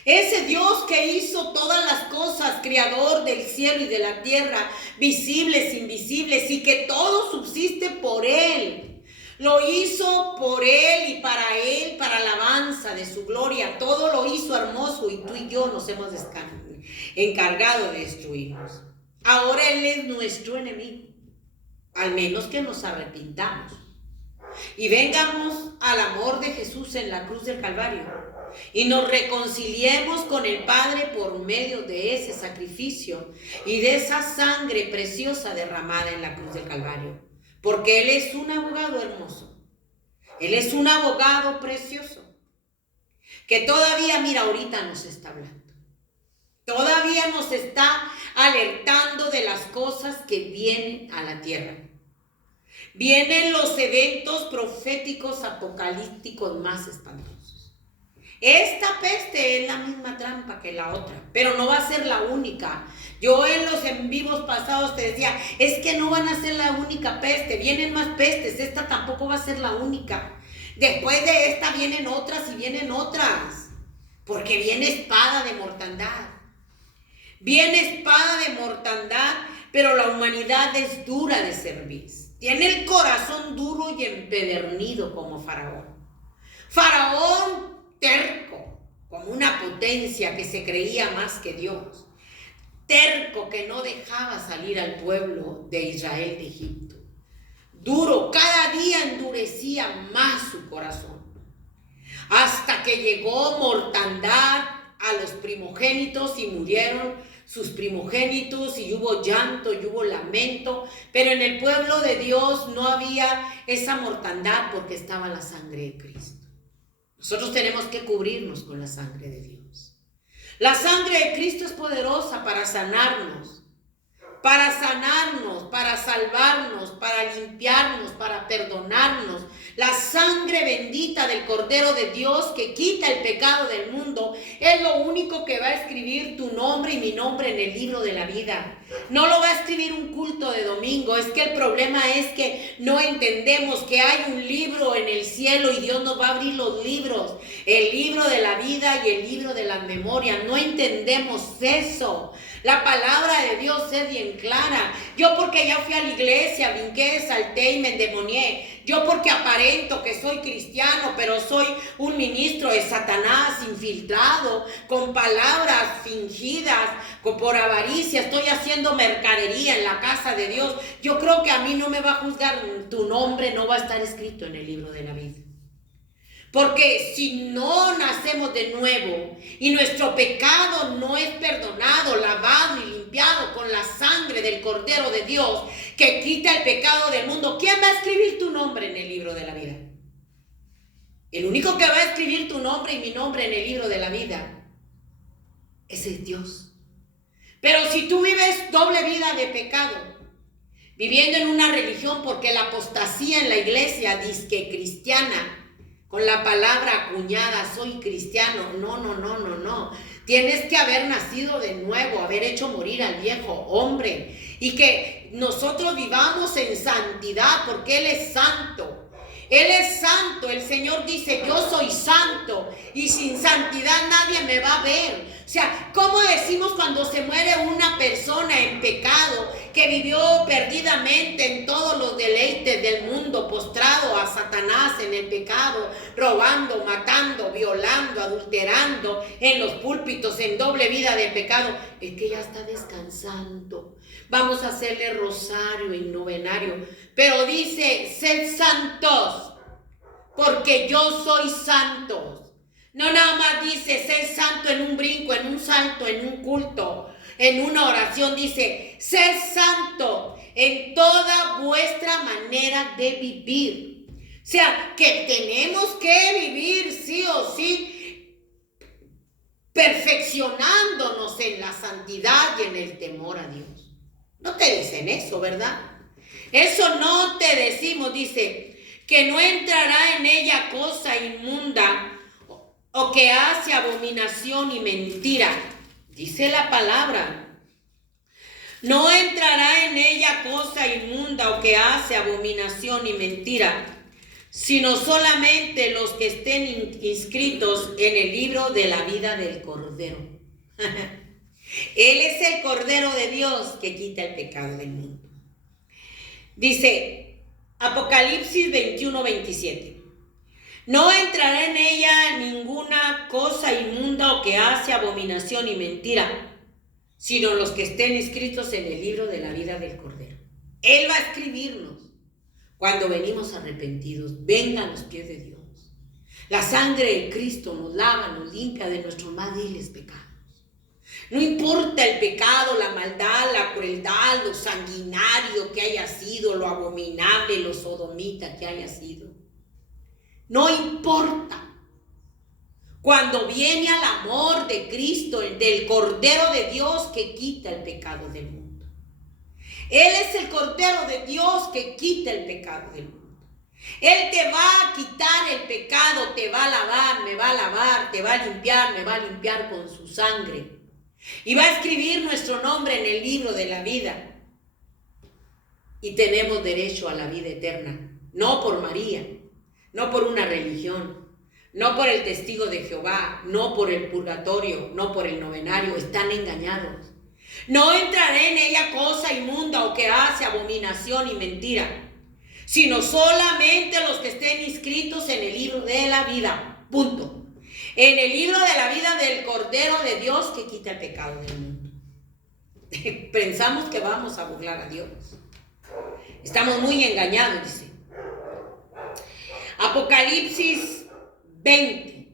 ese Dios que hizo todas las cosas, creador del cielo y de la tierra, visibles, invisibles, y que todo subsiste por Él. Lo hizo por Él, para alabanza de su gloria. Todo lo hizo hermoso, y tú y yo nos hemos encargado de destruirnos. Ahora Él es nuestro enemigo, al menos que nos arrepintamos y vengamos al amor de Jesús en la cruz del Calvario y nos reconciliemos con el Padre por medio de ese sacrificio y de esa sangre preciosa derramada en la cruz del Calvario. Porque Él es un abogado hermoso. Él es un abogado precioso. Que todavía, mira, ahorita nos está hablando. Todavía nos está alertando de las cosas que vienen a la tierra. Vienen los eventos proféticos apocalípticos más espantosos. Esta peste es la misma trampa que la otra, pero no va a ser la única. Yo en los en vivos pasados te decía, es que no van a ser la única peste, vienen más pestes, esta tampoco va a ser la única. Después de esta vienen otras y vienen otras, porque viene espada de mortandad. Viene espada de mortandad, pero la humanidad es dura de cerviz. Tiene el corazón duro y empedernido como Faraón. Faraón terco, como una potencia que se creía más que Dios. Terco, que no dejaba salir al pueblo de Israel de Egipto. duro, cada día endurecía más su corazón, hasta que llegó mortandad a los primogénitos y murieron sus primogénitos y hubo llanto y hubo lamento, pero en el pueblo de Dios no había esa mortandad porque estaba la sangre de Cristo. Nosotros tenemos que cubrirnos con la sangre de Dios. La sangre de Cristo es poderosa para sanarnos, para salvarnos, para limpiarnos, para perdonarnos. La sangre bendita del Cordero de Dios que quita el pecado del mundo es lo único que va a escribir tu nombre y mi nombre en el libro de la vida. No lo va a escribir un culto de domingo. Es que el problema es que no entendemos que hay un libro en el cielo y Dios nos va a abrir los libros. El libro de la vida y el libro de la memoria. No entendemos eso. La palabra de Dios es bien clara. Yo porque ya fui a la iglesia, brinqué, salté y me endemonié. Yo porque aparento que soy cristiano, pero soy un ministro de Satanás infiltrado, con palabras fingidas, por avaricia, estoy haciendo mercadería en la casa de Dios. Yo creo que a mí no me va a juzgar, tu nombre no va a estar escrito en el libro de la vida. Porque si no nacemos de nuevo y nuestro pecado no es perdonado, lavado y limpiado con la sangre del Cordero de Dios que quita el pecado del mundo, ¿quién va a escribir tu nombre en el libro de la vida? El único que va a escribir tu nombre y mi nombre en el libro de la vida ese es Dios. Pero si tú vives doble vida de pecado, viviendo en una religión, porque la apostasía en la iglesia dizque cristiana, con la palabra acuñada, soy cristiano. No. Tienes que haber nacido de nuevo, haber hecho morir al viejo hombre. Y que nosotros vivamos en santidad, porque Él es santo. Él es santo. El Señor dice, yo soy santo. Y sin santidad nadie me va a ver. O sea, ¿cómo decimos cuando se muere una persona en pecado, que vivió perdidamente en todos los deleites del mundo, postrado a Satanás en el pecado, robando, matando, violando, adulterando, en los púlpitos, en doble vida de pecado? Es que ya está descansando. Vamos a hacerle rosario y novenario. Pero dice, sed santos, porque yo soy santo. No nada más dice ser santo en un brinco, en un salto, en un culto, en una oración. Dice ser santo en toda vuestra manera de vivir. O sea, que tenemos que vivir sí o sí perfeccionándonos en la santidad y en el temor a Dios. No te dicen eso, ¿verdad? Eso no te decimos. Dice que no entrará en ella cosa inmunda o que hace abominación y mentira. Dice la palabra. No entrará en ella cosa inmunda o que hace abominación y mentira, sino solamente los que estén inscritos en el libro de la vida del Cordero. Él es el Cordero de Dios que quita el pecado del mundo. Dice Apocalipsis 21:27. No entrará en ella ninguna cosa inmunda o que hace abominación y mentira, sino los que estén inscritos en el libro de la vida del Cordero. Él va a escribirnos cuando venimos arrepentidos. Venga a los pies de Dios. La sangre de Cristo nos lava, nos limpia de nuestros más viles pecados. No importa el pecado, la maldad, la crueldad, lo sanguinario que haya sido, lo abominable, lo sodomita que haya sido. No importa. Cuando viene al amor de Cristo, del Cordero de Dios que quita el pecado del mundo. Él es el Cordero de Dios que quita el pecado del mundo. Él te va a quitar el pecado, te va a lavar, me va a lavar, te va a limpiar, me va a limpiar con su sangre. Y va a escribir nuestro nombre en el libro de la vida. Y tenemos derecho a la vida eterna. No por María, no por una religión, no por el testigo de Jehová, no por el purgatorio, no por el novenario. Están engañados. No entraré en ella cosa inmunda o que hace abominación y mentira, sino solamente los que estén inscritos en el libro de la vida. Punto. En el libro de la vida del Cordero de Dios que quita el pecado del mundo. Pensamos que vamos a burlar a Dios. Estamos muy engañados, dice. Apocalipsis 20.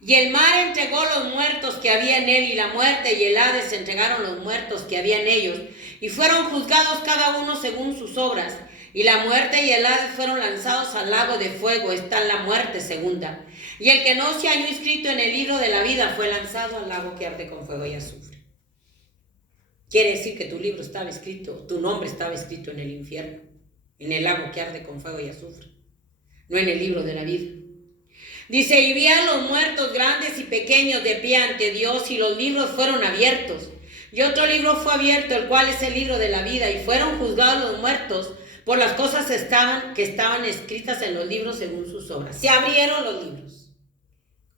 Y el mar entregó los muertos que había en él, y la muerte y el Hades entregaron los muertos que había en ellos, y fueron juzgados cada uno según sus obras. Y la muerte y el Hades fueron lanzados al lago de fuego. Está la muerte segunda. Y el que no se halló inscrito en el libro de la vida fue lanzado al lago que arde con fuego y azufre. Quiere decir que tu libro estaba escrito, tu nombre estaba escrito en el infierno, en el lago que arde con fuego y azufre, no en el libro de la vida. Dice, y vi a los muertos grandes y pequeños de pie ante Dios, y los libros fueron abiertos. Y otro libro fue abierto, el cual es el libro de la vida, y fueron juzgados los muertos por las cosas que estaban escritas en los libros según sus obras. Se abrieron los libros.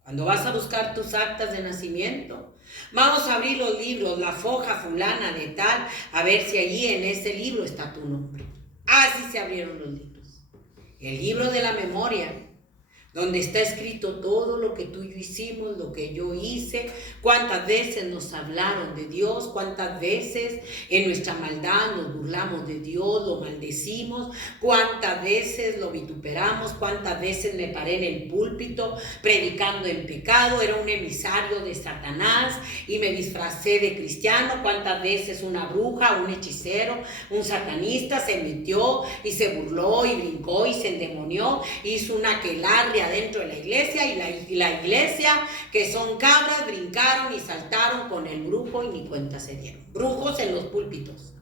Cuando vas a buscar tus actas de nacimiento, vamos a abrir los libros, la foja fulana de tal, a ver si allí en ese libro está tu nombre. Así se abrieron los libros. El libro de la memoria, donde está escrito todo lo que tú y yo hicimos, lo que yo hice, cuántas veces nos hablaron de Dios, cuántas veces en nuestra maldad nos burlamos de Dios, lo maldecimos, cuántas veces lo vituperamos, cuántas veces me paré en el púlpito predicando en pecado, era un emisario de Satanás y me disfracé de cristiano, cuántas veces una bruja, un hechicero, un satanista se metió y se burló y brincó y se endemonió, hizo una aquelarre adentro de la iglesia, y la iglesia, que son cabras, brincaron y saltaron con el brujo y ni cuenta se dieron. Brujos en los púlpitos,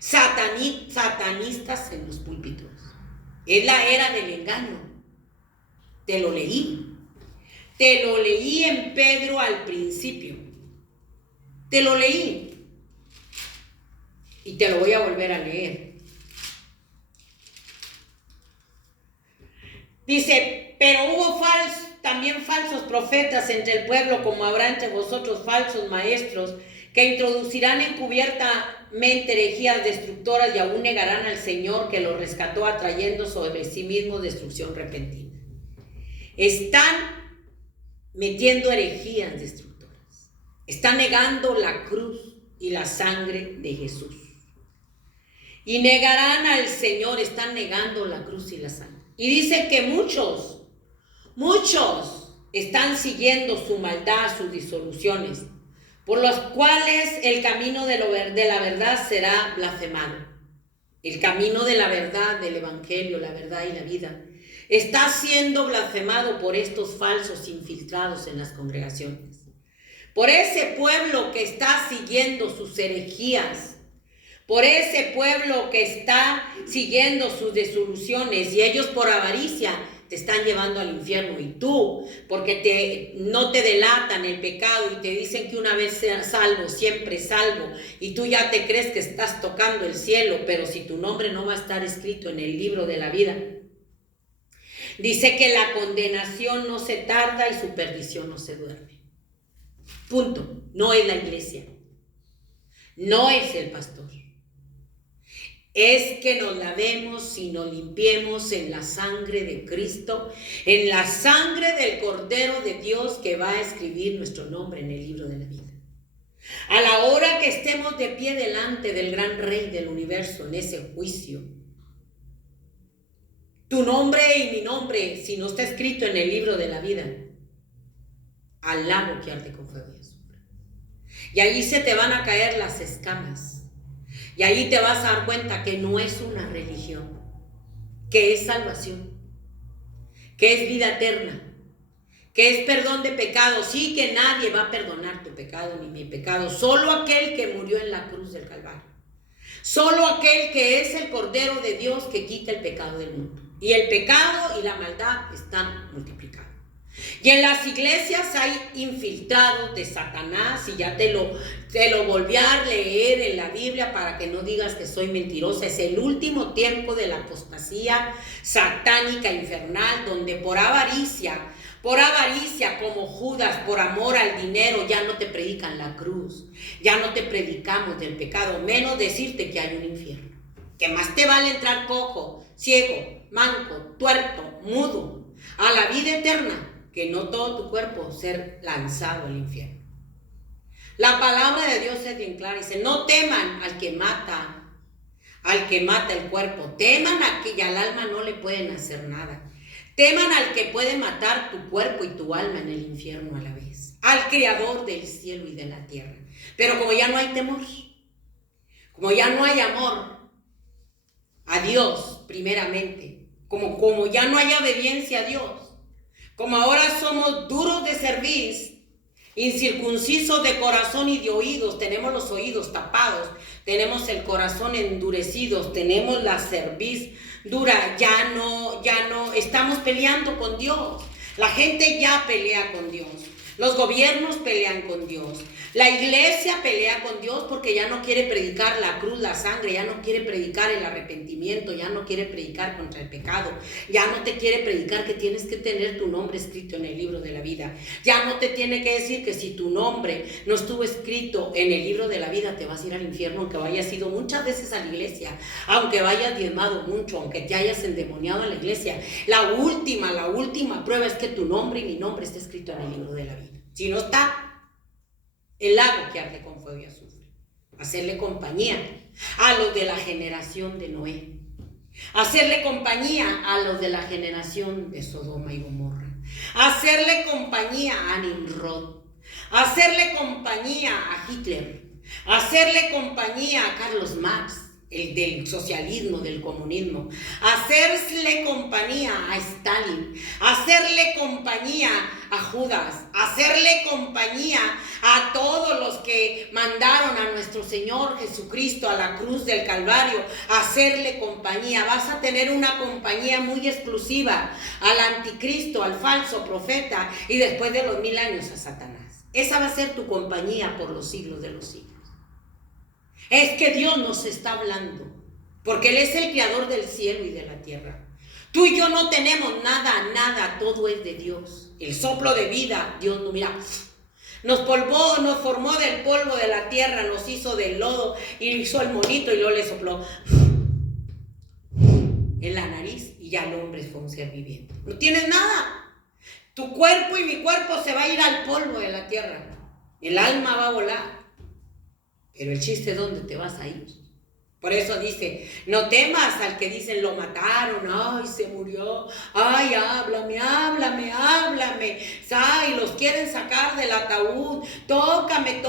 satanistas en los púlpitos. Es la era del engaño. Te lo leí en Pedro al principio, te lo leí y te lo voy a volver a leer. Dice, pero hubo también falsos profetas entre el pueblo, como habrá entre vosotros falsos maestros, que introducirán encubiertamente herejías destructoras y aún negarán al Señor que los rescató, atrayendo sobre sí mismos destrucción repentina. Están metiendo herejías destructoras. Están negando la cruz y la sangre de Jesús. Y negarán al Señor, están negando la cruz y la sangre. Y dice que muchos están siguiendo su maldad, sus disoluciones, por los cuales el camino de la verdad será blasfemado. El camino de la verdad, del evangelio, la verdad y la vida, está siendo blasfemado por estos falsos infiltrados en las congregaciones. Por ese pueblo que está siguiendo sus herejías, por ese pueblo que está siguiendo sus disoluciones, y ellos por avaricia te están llevando al infierno, y tú, porque no te delatan el pecado y te dicen que una vez seas salvo, siempre salvo, y tú ya te crees que estás tocando el cielo, pero si tu nombre no va a estar escrito en el libro de la vida, dice que la condenación no se tarda y su perdición no se duerme. Punto. No es la iglesia, no es el pastor. Es que nos lavemos y nos limpiemos en la sangre de Cristo, en la sangre del Cordero de Dios, que va a escribir nuestro nombre en el libro de la vida. A la hora que estemos de pie delante del gran Rey del universo en ese juicio, tu nombre y mi nombre, si no está escrito en el libro de la vida, al lago que arde con fuego y azufre. Y allí se te van a caer las escamas. Y ahí te vas a dar cuenta que no es una religión, que es salvación, que es vida eterna, que es perdón de pecados. Sí, que nadie va a perdonar tu pecado ni mi pecado, solo aquel que murió en la cruz del Calvario, solo aquel que es el Cordero de Dios que quita el pecado del mundo. Y el pecado y la maldad están multiplicados. Y en las iglesias hay infiltrados de Satanás, y ya te lo volví a leer en la Biblia para que no digas que soy mentirosa. Es el último tiempo de la apostasía satánica infernal, donde por avaricia como Judas, por amor al dinero, ya no te predican la cruz, ya no te predicamos del pecado, menos decirte que hay un infierno, que más te vale entrar cojo, ciego, manco, tuerto, mudo a la vida eterna, que no todo tu cuerpo ser lanzado al infierno. La palabra de Dios es bien clara, dice, no teman al que mata al que mata el cuerpo, teman a que al alma no le pueden hacer nada. Teman al que puede matar tu cuerpo y tu alma en el infierno a la vez, al creador del cielo y de la tierra. Pero como ya no hay temor, como ya no hay amor a Dios primeramente, como ya no hay obediencia a Dios, como ahora somos duros de cerviz, incircuncisos de corazón y de oídos, tenemos los oídos tapados, tenemos el corazón endurecido, tenemos la cerviz dura, ya no, estamos peleando con Dios. La gente ya pelea con Dios, los gobiernos pelean con Dios, la iglesia pelea con Dios porque ya no quiere predicar la cruz, la sangre, ya no quiere predicar el arrepentimiento, ya no quiere predicar contra el pecado, ya no te quiere predicar que tienes que tener tu nombre escrito en el libro de la vida, ya no te tiene que decir que si tu nombre no estuvo escrito en el libro de la vida te vas a ir al infierno, aunque hayas ido muchas veces a la iglesia, aunque vayas diezmado mucho, aunque te hayas endemoniado en la iglesia. La última prueba es que tu nombre y mi nombre esté escrito en el libro de la vida. Si no está, el lago que arde con fuego y azufre. Hacerle compañía a los de la generación de Noé. Hacerle compañía a los de la generación de Sodoma y Gomorra. Hacerle compañía a Nimrod. Hacerle compañía a Hitler. Hacerle compañía a Carlos Marx, el del socialismo, del comunismo, hacerle compañía a Stalin, hacerle compañía a Judas, hacerle compañía a todos los que mandaron a nuestro Señor Jesucristo a la cruz del Calvario, hacerle compañía. Vas a tener una compañía muy exclusiva al anticristo, al falso profeta y después de los 1000 años a Satanás. Esa va a ser tu compañía por los siglos de los siglos. Es que Dios nos está hablando, porque Él es el creador del cielo y de la tierra. Tú y yo no tenemos nada, todo es de Dios. El soplo de vida, Dios no, mira, nos formó del polvo de la tierra, nos hizo del lodo y hizo el monito y luego le sopló en la nariz y ya el hombre fue un ser viviente. No tienes nada. Tu cuerpo y mi cuerpo se va a ir al polvo de la tierra. El alma va a volar. Pero el chiste es dónde te vas a ir. Por eso dice, no temas al que dicen lo mataron, ay, se murió, ay, háblame, ay, los quieren sacar del ataúd, tócame,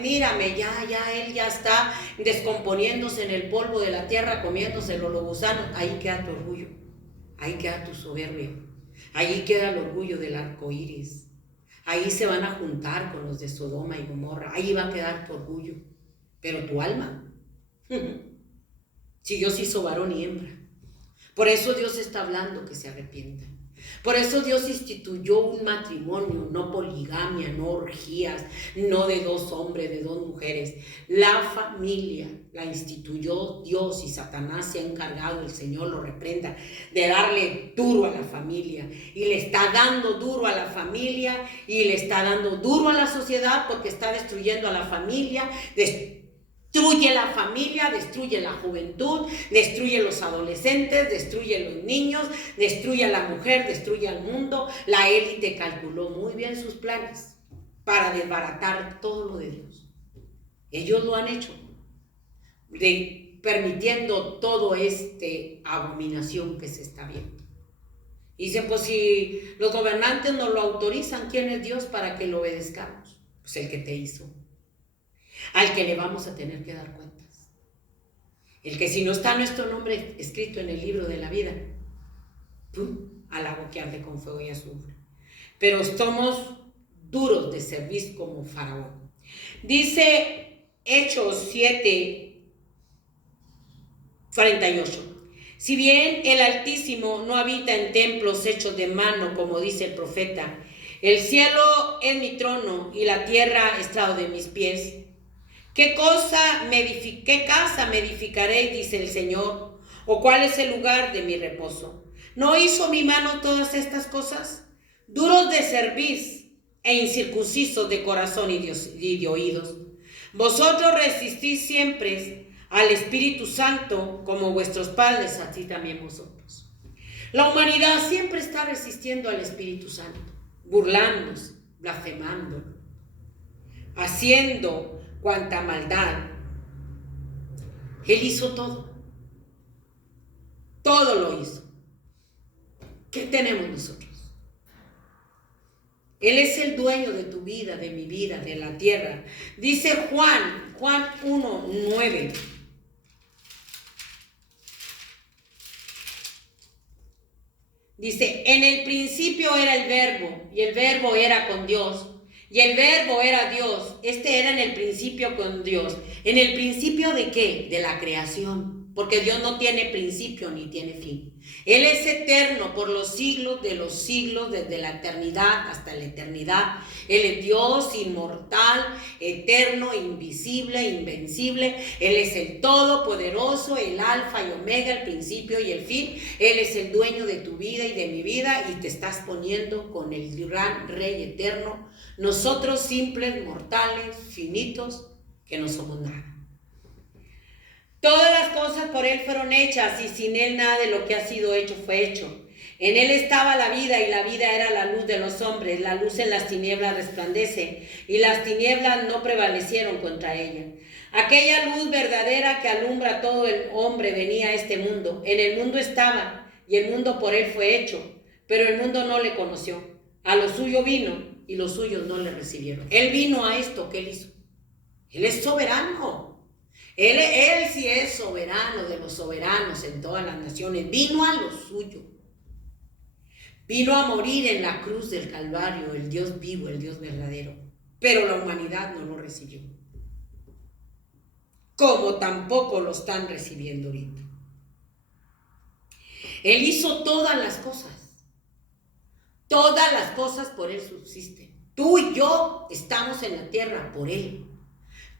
mírame, ya, él ya está descomponiéndose en el polvo de la tierra, comiéndoselo los gusanos. Ahí queda tu orgullo, ahí queda tu soberbia, ahí queda el orgullo del arco iris. Ahí se van a juntar con los de Sodoma y Gomorra, ahí va a quedar tu orgullo. Pero tu alma, si Dios hizo varón y hembra, por eso Dios está hablando que se arrepientan. Por eso Dios instituyó un matrimonio, no poligamia, no orgías, no de 2 hombres, de 2 mujeres. La familia la instituyó Dios y Satanás se ha encargado, el Señor lo reprenda, de darle duro a la familia. Y le está dando duro a la familia y le está dando duro a la sociedad porque está destruyendo a la familia, destruye la familia, destruye la juventud, destruye los adolescentes, destruye los niños, destruye a la mujer, destruye al mundo. La élite calculó muy bien sus planes para desbaratar todo lo de Dios. Ellos lo han hecho, permitiendo todo abominación que se está viendo. Dicen, pues si los gobernantes nos lo autorizan, ¿quién es Dios para que lo obedezcamos? Pues el que te hizo, al que le vamos a tener que dar cuentas. El que si no está nuestro nombre escrito en el libro de la vida, ¡pum!, al agua que arde con fuego y azufre. Pero somos duros de servir como Faraón. Dice Hechos 7:48. Si bien el Altísimo no habita en templos hechos de mano, como dice el profeta, el cielo es mi trono y la tierra estrado de mis pies. ¿Qué casa me edificaré, dice el Señor? ¿O cuál es el lugar de mi reposo? ¿No hizo mi mano todas estas cosas? Duros de cerviz e incircuncisos de corazón y de oídos. Vosotros resistís siempre al Espíritu Santo como vuestros padres, así también vosotros. La humanidad siempre está resistiendo al Espíritu Santo, burlándose, blasfemando, haciendo cuanta maldad. Él hizo todo. todo lo hizo. ¿Qué tenemos nosotros? Él es el dueño de tu vida, de mi vida, de la tierra. Dice Juan 1:9. Dice, en el principio era el verbo, y el verbo era con Dios, y el verbo era Dios. Este era en el principio con Dios. ¿En el principio de qué? De la creación, porque Dios no tiene principio ni tiene fin. Él es eterno por los siglos de los siglos, desde la eternidad hasta la eternidad. Él es Dios inmortal, eterno, invisible, invencible. Él es el todopoderoso, el alfa y omega, el principio y el fin. Él es el dueño de tu vida y de mi vida, y te estás poniendo con el gran Rey eterno. Nosotros simples mortales, finitos, que no somos nada. Todas las cosas por Él fueron hechas, y sin Él nada de lo que ha sido hecho fue hecho. En Él estaba la vida, y la vida era la luz de los hombres. La luz en las tinieblas resplandece, y las tinieblas no prevalecieron contra ella. Aquella luz verdadera que alumbra a todo el hombre venía a este mundo. En el mundo estaba, y el mundo por Él fue hecho, pero el mundo no le conoció. A lo suyo vino, y los suyos no le recibieron. Él vino a esto que Él hizo. Él es soberano. Él sí es soberano de los soberanos en todas las naciones. Vino a lo suyo. Vino a morir en la cruz del Calvario, el Dios vivo, el Dios verdadero. Pero la humanidad no lo recibió. Como tampoco lo están recibiendo ahorita. Él hizo todas las cosas. Todas las cosas por Él subsisten. Tú y yo estamos en la tierra por Él.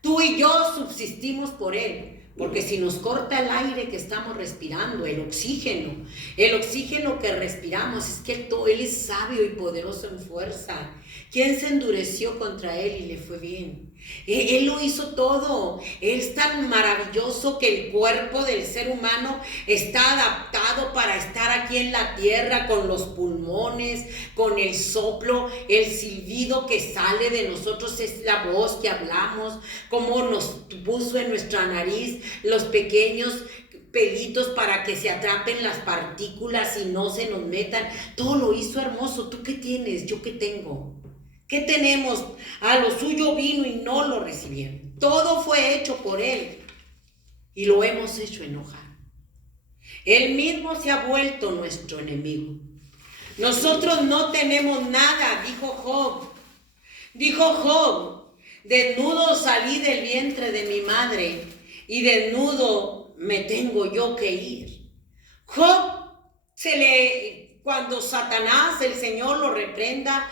Tú y yo subsistimos por Él, porque si nos corta el aire que estamos respirando, el oxígeno que respiramos, es que Él es sabio y poderoso en fuerza. ¿Quién se endureció contra Él y le fue bien? Él lo hizo todo. Él es tan maravilloso que el cuerpo del ser humano está adaptado para estar aquí en la tierra, con los pulmones, con el soplo, el silbido que sale de nosotros es la voz que hablamos, como nos puso en nuestra nariz los pequeños pelitos para que se atrapen las partículas y no se nos metan. Todo lo hizo hermoso. ¿Tú qué tienes? ¿Yo qué tengo? ¿Qué tenemos? A lo suyo vino y no lo recibieron. Todo fue hecho por Él y lo hemos hecho enojar. Él mismo se ha vuelto nuestro enemigo. Nosotros no tenemos nada, dijo Job. Dijo Job, desnudo salí del vientre de mi madre y desnudo me tengo yo que ir. Job cuando Satanás, el Señor lo reprenda,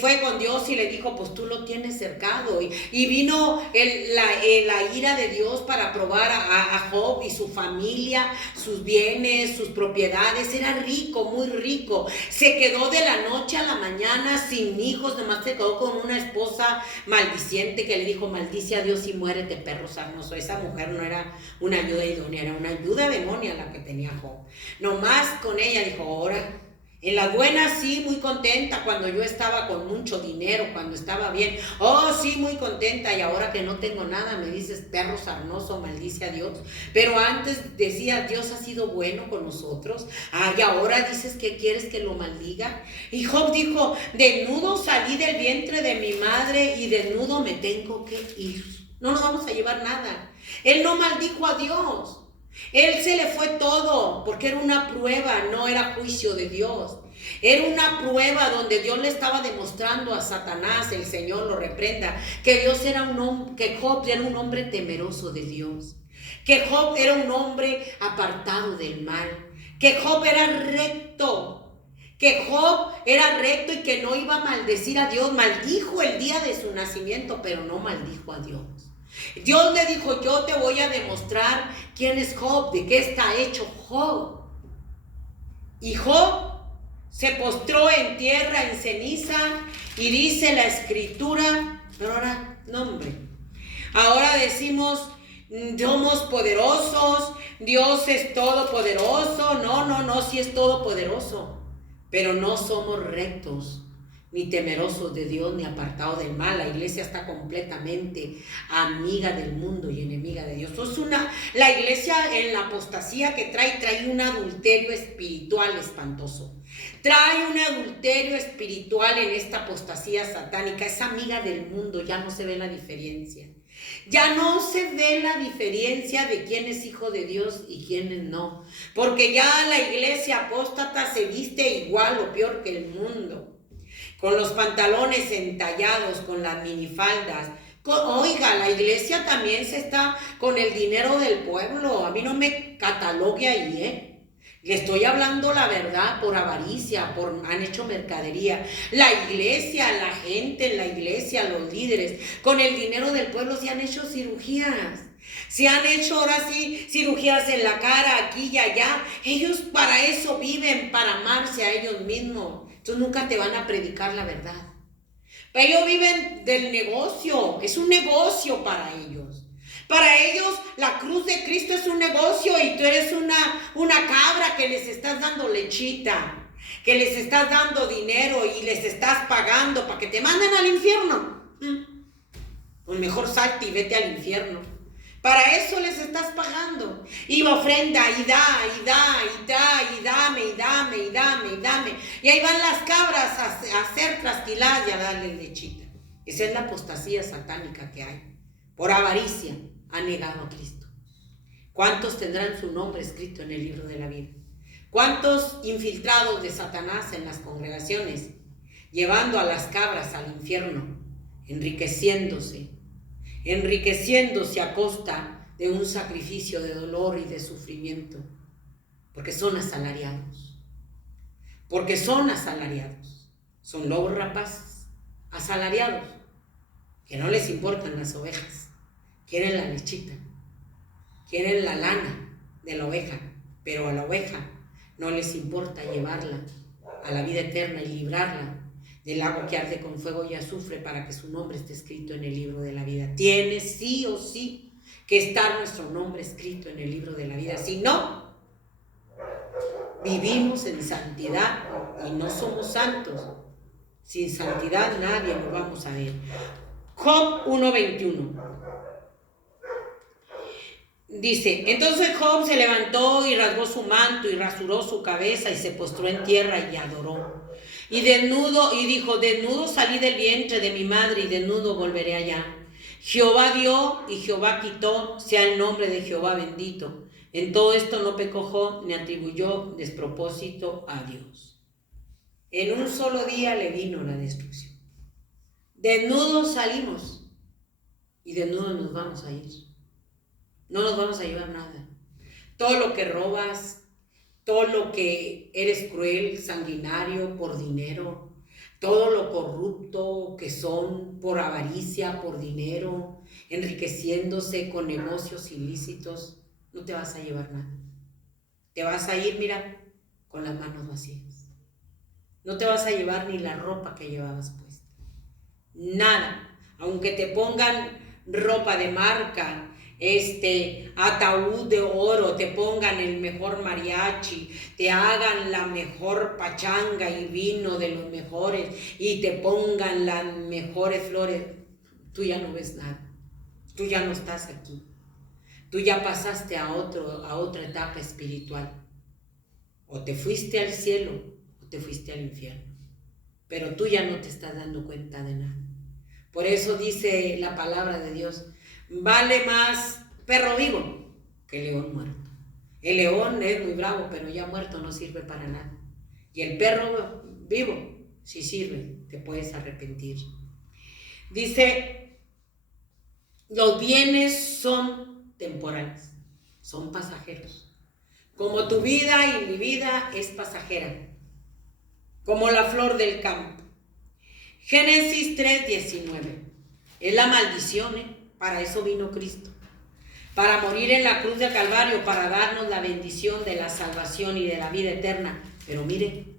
fue con Dios y le dijo, pues tú lo tienes cercado. Y vino la ira de Dios para probar a Job y su familia, sus bienes, sus propiedades. Era rico, muy rico. Se quedó de la noche a la mañana sin hijos, nomás se quedó con una esposa maldiciente que le dijo, maldice a Dios y muérete, perro sarnoso. Esa mujer no era una ayuda idónea, era una ayuda demonia la que tenía Job. Nomás con ella dijo, ahora... En la buena sí, muy contenta cuando yo estaba con mucho dinero, cuando estaba bien. Oh, sí, muy contenta, y ahora que no tengo nada me dices perro sarnoso, maldice a Dios. Pero antes decía, Dios ha sido bueno con nosotros. Y ahora dices que quieres que lo maldiga. Y Job dijo, desnudo salí del vientre de mi madre y desnudo me tengo que ir. No nos vamos a llevar nada. Él no maldijo a Dios. Él se le fue todo, porque era una prueba, no era juicio de Dios. Era una prueba donde Dios le estaba demostrando a Satanás, el Señor lo reprenda, que que Job era un hombre temeroso de Dios, que Job era un hombre apartado del mal, que Job era recto, y que no iba a maldecir a Dios. Maldijo el día de su nacimiento, pero no maldijo a Dios. Dios le dijo, yo te voy a demostrar quién es Job, de qué está hecho Job. Y Job se postró en tierra, en ceniza, y dice la escritura, pero ahora, no hombre, ahora decimos, somos poderosos, Dios es todopoderoso. No, sí es todopoderoso, pero no somos rectos. ni temerosos de Dios, ni apartados del mal. La iglesia está completamente amiga del mundo y enemiga de Dios. La iglesia en la apostasía que trae un adulterio espiritual espantoso. Trae un adulterio espiritual en esta apostasía satánica. Es amiga del mundo, ya no se ve la diferencia. Ya no se ve la diferencia de quién es hijo de Dios y quién no. Porque ya la iglesia apóstata se viste igual o peor que el mundo. Con los pantalones entallados, con las minifaldas. Oiga, la iglesia también se está con el dinero del pueblo. A mí no me catalogue ahí, ¿eh? Le estoy hablando la verdad, por avaricia, han hecho mercadería. La iglesia, la gente en la iglesia, los líderes, con el dinero del pueblo se han hecho cirugías. Se han hecho ahora sí cirugías en la cara, aquí y allá. Ellos para eso viven, para amarse a ellos mismos. Entonces nunca te van a predicar la verdad. Pero ellos viven del negocio, es un negocio para ellos. Para ellos la cruz de Cristo es un negocio y tú eres una cabra que les estás dando lechita, que les estás dando dinero y les estás pagando para que te manden al infierno. Pues mejor salte y vete al infierno. Para eso les estás pagando. Y ofrenda y da, y da, y trae, y dame, y dame, y dame, y dame. Y ahí van las cabras a hacer trasquiladas y a darle lechita. Esa es la apostasía satánica que hay. Por avaricia han negado a Cristo. ¿Cuántos tendrán su nombre escrito en el libro de la vida? ¿Cuántos infiltrados de Satanás en las congregaciones, llevando a las cabras al infierno, enriqueciéndose a costa de un sacrificio de dolor y de sufrimiento? Porque son asalariados. Son lobos rapaces, asalariados, que no les importan las ovejas. Quieren la lechita, quieren la lana de la oveja, pero a la oveja no les importa llevarla a la vida eterna y librarla del lago que arde con fuego y azufre para que su nombre esté escrito en el libro de la vida. Tiene sí o sí que estar nuestro nombre escrito en el libro de la vida. Si no, vivimos en santidad y no somos santos. Sin santidad nadie lo vamos a ver. Job 1:21. Dice, entonces Job se levantó y rasgó su manto y rasuró su cabeza y se postró en tierra y adoró. Y dijo, desnudo salí del vientre de mi madre y desnudo volveré allá. Jehová dio y Jehová quitó, sea el nombre de Jehová bendito. En todo esto no pecó Job ni atribuyó despropósito a Dios. En un solo día le vino la destrucción. Desnudos salimos y desnudos nos vamos a ir. No nos vamos a llevar nada. Todo lo que robas, todo lo que eres cruel, sanguinario, por dinero, todo lo corrupto que son por avaricia, por dinero, enriqueciéndose con negocios ilícitos, no te vas a llevar nada. Te vas a ir, mira, con las manos vacías. No te vas a llevar ni la ropa que llevabas puesta. Nada. Aunque te pongan ropa de marca, ataúd de oro, te pongan el mejor mariachi, te hagan la mejor pachanga y vino de los mejores y te pongan las mejores flores, tú ya no ves nada, tú ya no estás aquí, tú ya pasaste a otra etapa espiritual, o te fuiste al cielo o te fuiste al infierno, pero tú ya no te estás dando cuenta de nada. Por eso dice la palabra de Dios, vale más perro vivo que león muerto. El león es muy bravo, pero ya muerto no sirve para nada. Y el perro vivo sí sirve, te puedes arrepentir. Dice, los bienes son temporales, son pasajeros. Como tu vida y mi vida es pasajera, como la flor del campo. Génesis 3:19. Es la maldición, para eso vino Cristo. Para morir en la cruz del Calvario, para darnos la bendición de la salvación y de la vida eterna. Pero mire,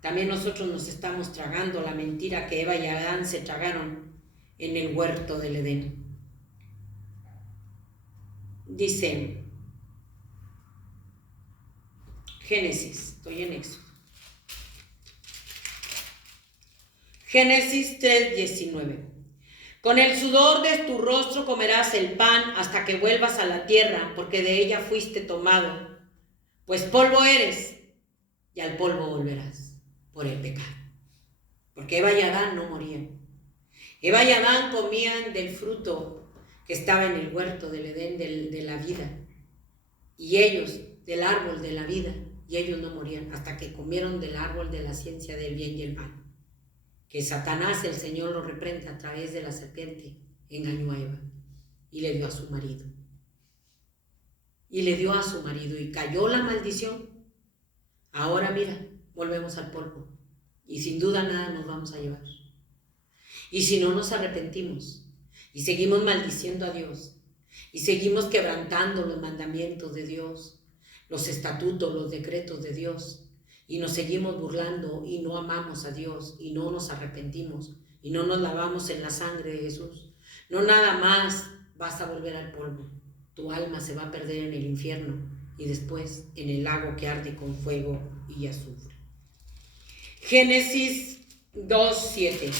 también nosotros nos estamos tragando la mentira que Eva y Adán se tragaron en el huerto del Edén. Dice Génesis, estoy en Éxodo. Génesis 3:19. Con el sudor de tu rostro comerás el pan hasta que vuelvas a la tierra, porque de ella fuiste tomado. Pues polvo eres, y al polvo volverás por el pecado. Porque Eva y Adán no morían. Eva y Adán comían del fruto que estaba en el huerto del Edén de la vida. Y ellos, del árbol de la vida, y ellos no morían hasta que comieron del árbol de la ciencia del bien y el mal. Que Satanás, el Señor, lo reprenda a través de la serpiente, engañó a Eva y le dio a su marido. Y cayó la maldición. Ahora mira, volvemos al polvo y sin duda nada nos vamos a llevar. Y si no nos arrepentimos y seguimos maldiciendo a Dios y seguimos quebrantando los mandamientos de Dios, los estatutos, los decretos de Dios, y nos seguimos burlando y no amamos a Dios y no nos arrepentimos y no nos lavamos en la sangre de Jesús, no nada más vas a volver al polvo. Tu alma se va a perder en el infierno y después en el lago que arde con fuego y azufre. Génesis 2:7.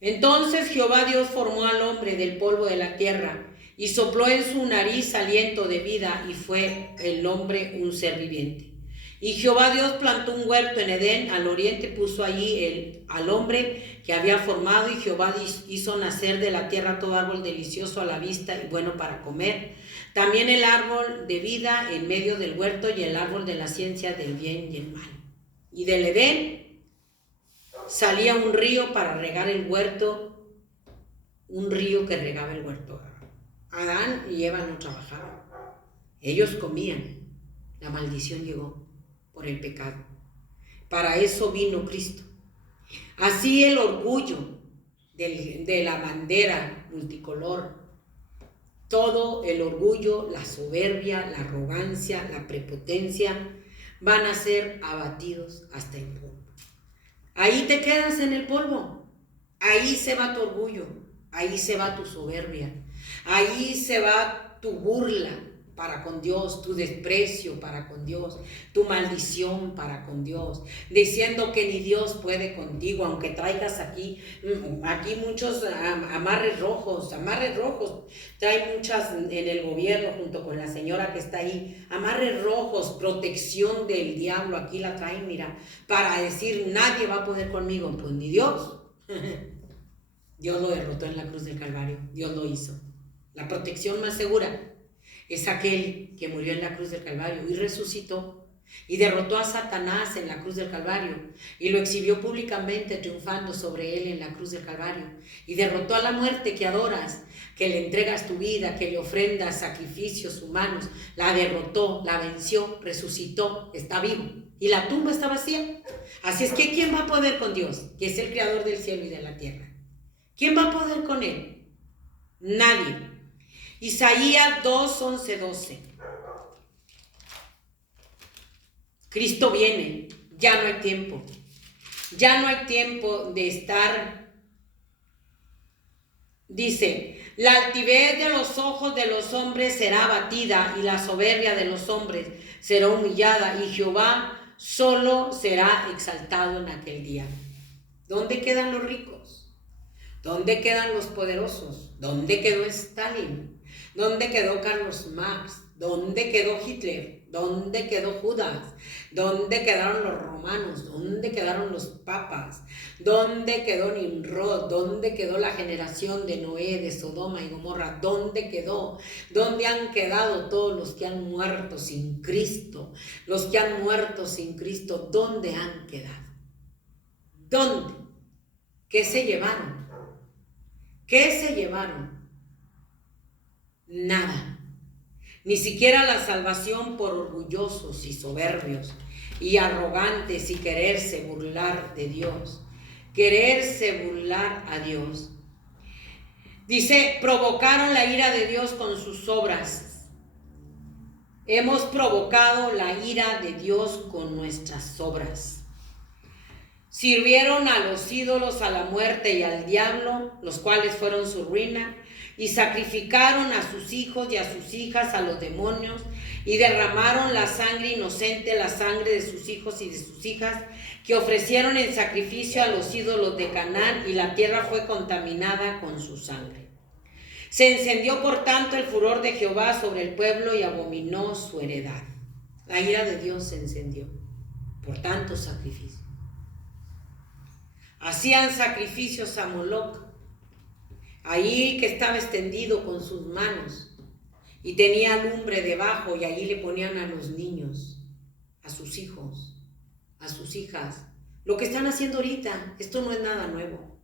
Entonces Jehová Dios formó al hombre del polvo de la tierra y sopló en su nariz aliento de vida, y fue el hombre un ser viviente. Y Jehová Dios plantó un huerto en Edén, al oriente puso allí al hombre que había formado, y Jehová hizo nacer de la tierra todo árbol delicioso a la vista y bueno para comer, también el árbol de vida en medio del huerto y el árbol de la ciencia del bien y el mal. Y del Edén salía un río para regar el huerto, un río que regaba el huerto. Adán y Eva no trabajaban, ellos comían. La maldición llegó por el pecado. Para eso vino Cristo. Así el orgullo de la bandera multicolor, todo el orgullo, la soberbia, la arrogancia, la prepotencia, van a ser abatidos hasta el polvo. Ahí te quedas en el polvo, ahí se va tu orgullo, ahí se va tu soberbia, ahí se va tu burla para con Dios, tu desprecio para con Dios, tu maldición para con Dios, diciendo que ni Dios puede contigo, aunque traigas aquí muchos amarres rojos, trae muchas en el gobierno junto con la señora que está ahí, amarres rojos, protección del diablo, aquí la traen, mira, para decir nadie va a poder conmigo, pues ni Dios. Dios lo derrotó en la cruz del Calvario, Dios lo hizo. La protección más segura es aquel que murió en la cruz del Calvario y resucitó y derrotó a Satanás en la cruz del Calvario y lo exhibió públicamente triunfando sobre él en la cruz del Calvario y derrotó a la muerte que adoras, que le entregas tu vida, que le ofrendas sacrificios humanos, la derrotó, la venció, resucitó, está vivo y la tumba está vacía. Así es que ¿quién va a poder con Dios, que es el creador del cielo y de la tierra? ¿Quién va a poder con él? Nadie. Isaías 2:11-12. Cristo viene, ya no hay tiempo. Ya no hay tiempo de estar. Dice, la altivez de los ojos de los hombres será abatida y la soberbia de los hombres será humillada y Jehová solo será exaltado en aquel día. ¿Dónde quedan los ricos? ¿Dónde quedan los poderosos? ¿Dónde quedó Stalin? ¿Dónde quedó Carlos Marx? ¿Dónde quedó Hitler? ¿Dónde quedó Judas? ¿Dónde quedaron los romanos? ¿Dónde quedaron los papas? ¿Dónde quedó Nimrod? ¿Dónde quedó la generación de Noé, de Sodoma y Gomorra? ¿Dónde quedó? ¿Dónde han quedado todos los que han muerto sin Cristo? Los que han muerto sin Cristo, ¿dónde han quedado? ¿Dónde? ¿Qué se llevaron? ¿Qué se llevaron? Nada, ni siquiera la salvación por orgullosos y soberbios y arrogantes y quererse burlar de Dios, quererse burlar a Dios. Dice, provocaron la ira de Dios con sus obras. Hemos provocado la ira de Dios con nuestras obras. Sirvieron a los ídolos, a la muerte y al diablo, los cuales fueron su ruina, y sacrificaron a sus hijos y a sus hijas a los demonios y derramaron la sangre inocente, la sangre de sus hijos y de sus hijas, que ofrecieron en sacrificio a los ídolos de Canaán, y la tierra fue contaminada con su sangre. Se encendió por tanto el furor de Jehová sobre el pueblo y abominó su heredad. La ira de Dios se encendió por tantos sacrificios. Hacían sacrificios a Moloc, ahí que estaba extendido con sus manos y tenía lumbre debajo, y allí le ponían a los niños, a sus hijos, a sus hijas. Lo que están haciendo ahorita, esto no es nada nuevo.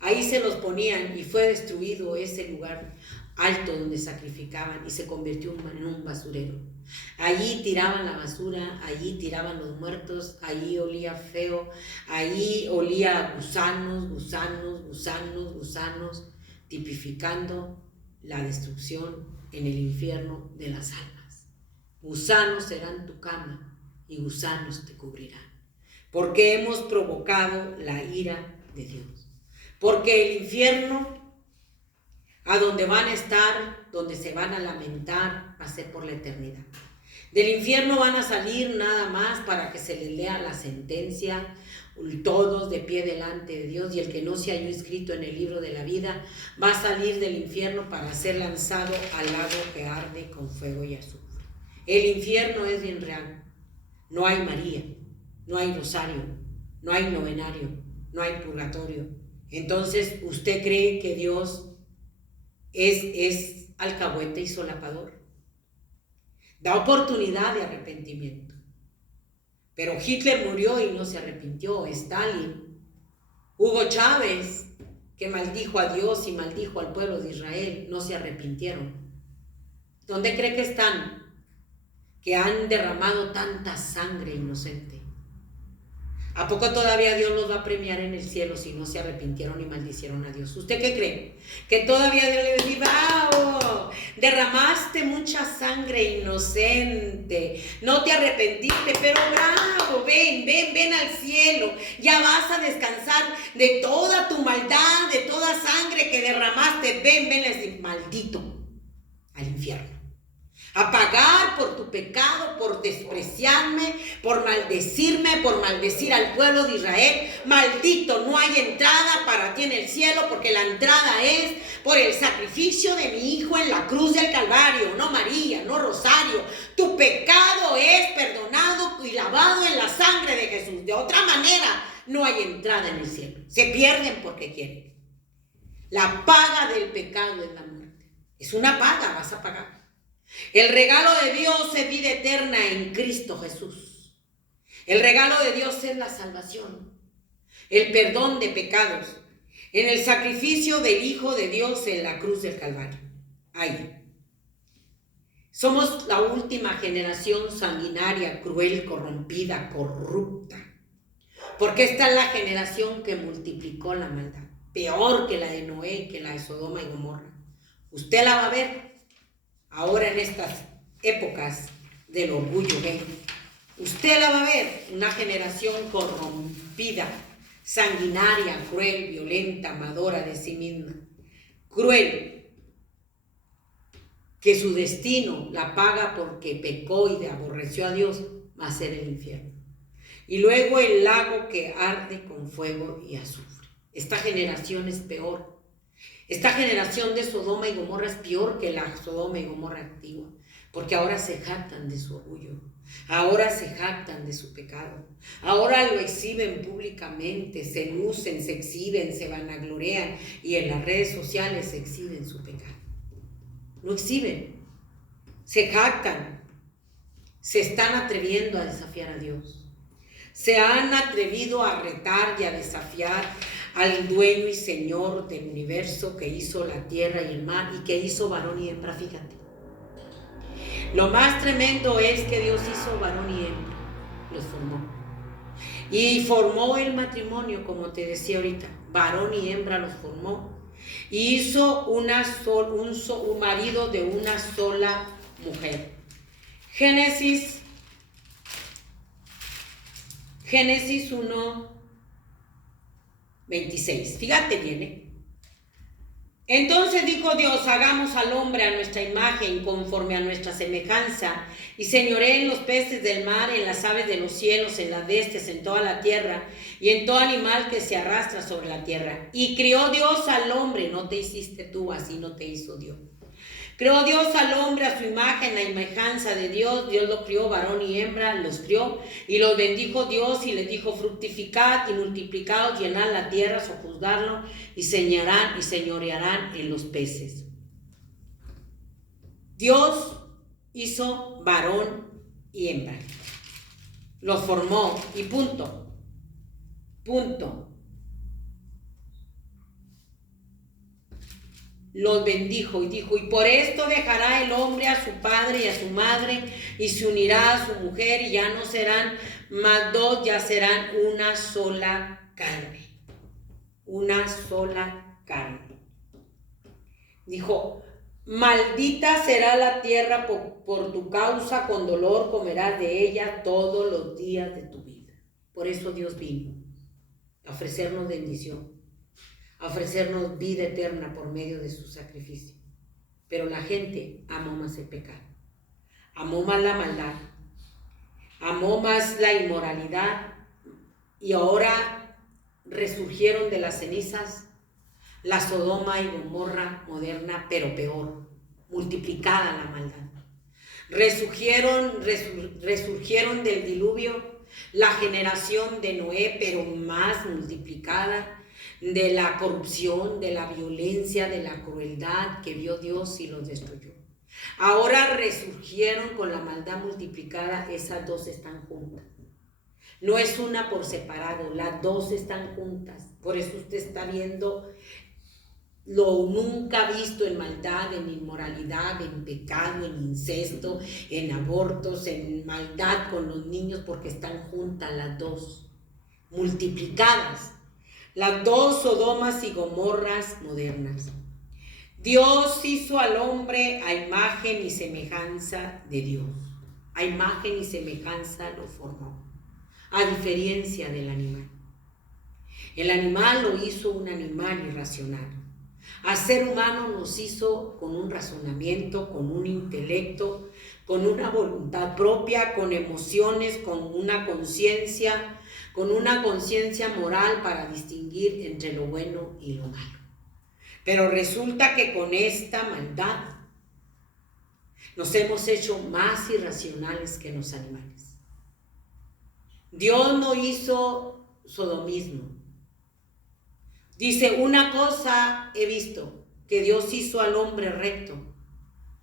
Ahí se los ponían y fue destruido ese lugar alto donde sacrificaban y se convirtió en un basurero. Allí tiraban la basura, allí tiraban los muertos, allí olía feo, allí olía a gusanos, tipificando la destrucción en el infierno de las almas. Gusanos serán tu cama y gusanos te cubrirán, porque hemos provocado la ira de Dios. Porque el infierno, a donde van a estar, donde se van a lamentar, va a ser por la eternidad. Del infierno van a salir nada más para que se les lea la sentencia, todos de pie delante de Dios, y el que no se halló inscrito en el libro de la vida va a salir del infierno para ser lanzado al lago que arde con fuego y azufre. El infierno es bien real. No hay María, no hay rosario, no hay novenario, no hay purgatorio. Entonces, ¿usted cree que Dios es alcahuete y solapador? Da oportunidad de arrepentimiento. Pero Hitler murió y no se arrepintió. Stalin, Hugo Chávez, que maldijo a Dios y maldijo al pueblo de Israel, no se arrepintieron. ¿Dónde cree que están? Que han derramado tanta sangre inocente. ¿A poco todavía Dios los va a premiar en el cielo si no se arrepintieron y maldicieron a Dios? ¿Usted qué cree? Que todavía Dios le dice, ¡wow! Derramaste mucha sangre inocente, no te arrepentiste, pero bravo, ven al cielo, ya vas a descansar de toda tu maldad, de toda sangre que derramaste, ven, les dice, maldito, al infierno. A pagar por tu pecado, por despreciarme, por maldecirme, por maldecir al pueblo de Israel. Maldito, no hay entrada para ti en el cielo, porque la entrada es por el sacrificio de mi Hijo en la cruz del Calvario. No María, no Rosario. Tu pecado es perdonado y lavado en la sangre de Jesús. De otra manera, no hay entrada en el cielo. Se pierden porque quieren. La paga del pecado es la muerte. Es una paga, vas a pagar. El regalo de Dios es vida eterna en Cristo Jesús. El regalo de Dios es la salvación, el perdón de pecados, en el sacrificio del Hijo de Dios en la cruz del Calvario. Ahí. Somos la última generación sanguinaria, cruel, corrompida, corrupta. Porque esta es la generación que multiplicó la maldad. Peor que la de Noé, que la de Sodoma y Gomorra. Usted la va a ver ahora en estas épocas del orgullo gay. Usted la va a ver, una generación corrompida, sanguinaria, cruel, violenta, amadora de sí misma. Cruel, que su destino la paga porque pecó y aborreció a Dios, va a ser el infierno. Y luego el lago que arde con fuego y azufre. Esta generación es peor. Esta generación de Sodoma y Gomorra es peor que la Sodoma y Gomorra antigua, porque ahora se jactan de su orgullo, ahora se jactan de su pecado, ahora lo exhiben públicamente, se lucen, se exhiben, se vanaglorean y en las redes sociales se exhiben su pecado. Lo exhiben, se jactan, se están atreviendo a desafiar a Dios, se han atrevido a retar y a desafiar al dueño y señor del universo que hizo la tierra y el mar y que hizo varón y hembra, fíjate. Lo más tremendo es que Dios hizo varón y hembra, los formó. Y formó el matrimonio, como te decía ahorita, varón y hembra los formó. Y hizo un marido de una sola mujer. Génesis 1:26. Fíjate bien, Entonces dijo Dios, hagamos al hombre a nuestra imagen, conforme a nuestra semejanza, y señoree en los peces del mar, en las aves de los cielos, en las bestias, en toda la tierra, y en todo animal que se arrastra sobre la tierra. Y crió Dios al hombre, no te hiciste tú, así no te hizo Dios. Creó Dios al hombre a su imagen, la imagenza de Dios. Dios lo crió, varón y hembra, los crió. Y los bendijo Dios y les dijo, fructificad y multiplicaos, llenad la tierra, sojuzgarlo, y señorearán en los peces. Dios hizo varón y hembra. Los formó y punto. Punto. Los bendijo y dijo, y por esto dejará el hombre a su padre y a su madre y se unirá a su mujer y ya no serán más dos, ya serán una sola carne. Una sola carne. Dijo, maldita será la tierra por tu causa, con dolor comerás de ella todos los días de tu vida. Por eso Dios vino a ofrecernos bendición, a ofrecernos vida eterna por medio de su sacrificio. Pero la gente amó más el pecado, amó más la maldad, amó más la inmoralidad, y ahora resurgieron de las cenizas la Sodoma y Gomorra moderna, pero peor, multiplicada la maldad. Resurgieron del diluvio la generación de Noé, pero más multiplicada, de la corrupción, de la violencia, de la crueldad que vio Dios y los destruyó. Ahora resurgieron con la maldad multiplicada, esas dos están juntas. No es una por separado, las dos están juntas. Por eso usted está viendo lo nunca visto en maldad, en inmoralidad, en pecado, en incesto, en abortos, en maldad con los niños, porque están juntas las dos, multiplicadas. Las dos Sodomas y Gomorras modernas. Dios hizo al hombre a imagen y semejanza de Dios. A imagen y semejanza lo formó, a diferencia del animal. El animal lo hizo un animal irracional. Al ser humano nos hizo con un razonamiento, con un intelecto, con una voluntad propia, con emociones, con una conciencia moral para distinguir entre lo bueno y lo malo. Pero resulta que con esta maldad nos hemos hecho más irracionales que los animales. Dios no hizo sodomismo. Dice, una cosa he visto, que Dios hizo al hombre recto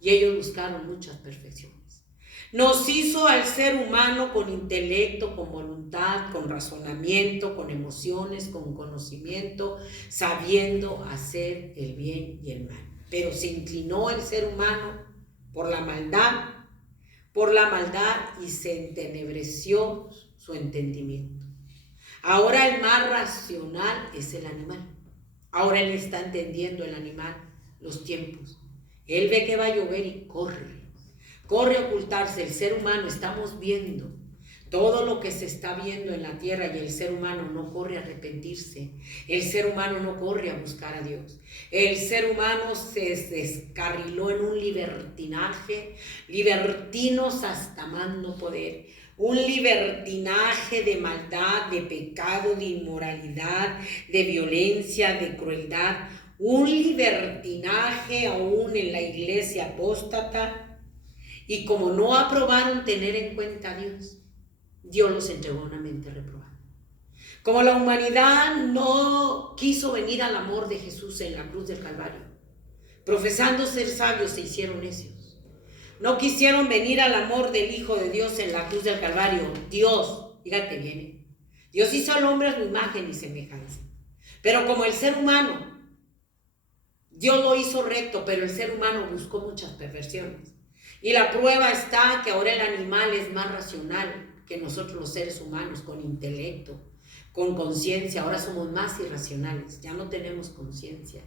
y ellos buscaron muchas perfecciones. Nos hizo al ser humano con intelecto, con voluntad, con razonamiento, con emociones, con conocimiento, sabiendo hacer el bien y el mal. Pero se inclinó el ser humano por la maldad y se entenebreció su entendimiento. Ahora el más racional es el animal. Ahora él está entendiendo, el animal, los tiempos. Él ve que va a llover y corre a ocultarse. El ser humano, estamos viendo todo lo que se está viendo en la tierra y el ser humano no corre a arrepentirse. El ser humano no corre a buscar a Dios. El ser humano se descarriló en un libertinaje, libertinos hasta más no poder. Un libertinaje de maldad, de pecado, de inmoralidad, de violencia, de crueldad. Un libertinaje aún en la iglesia apóstata. Y como no aprobaron tener en cuenta a Dios, Dios los entregó a una mente reprobada. Como la humanidad no quiso venir al amor de Jesús en la cruz del Calvario, profesando ser sabios se hicieron necios. No quisieron venir al amor del Hijo de Dios en la cruz del Calvario. Dios, fíjate bien, Dios hizo al hombre a su imagen y semejanza. Pero como el ser humano, Dios lo hizo recto, pero el ser humano buscó muchas perversiones. Y la prueba está que ahora el animal es más racional que nosotros los seres humanos, con intelecto, con conciencia. Ahora somos más irracionales, ya no tenemos conciencia,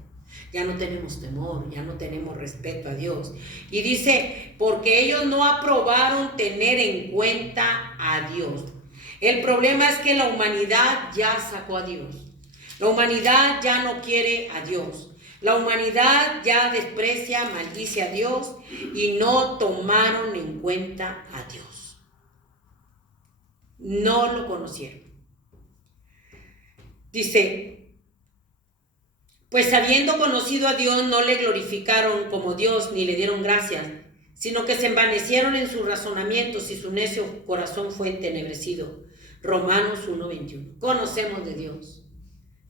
ya no tenemos temor, ya no tenemos respeto a Dios. Y dice, porque ellos no aprobaron tener en cuenta a Dios. El problema es que la humanidad ya sacó a Dios. La humanidad ya no quiere a Dios. La humanidad ya desprecia, maldice a Dios y no tomaron en cuenta a Dios. No lo conocieron. Dice, pues habiendo conocido a Dios no le glorificaron como Dios ni le dieron gracias, sino que se envanecieron en sus razonamientos y su necio corazón fue entenebrecido. Romanos 1:21. Conocemos de Dios,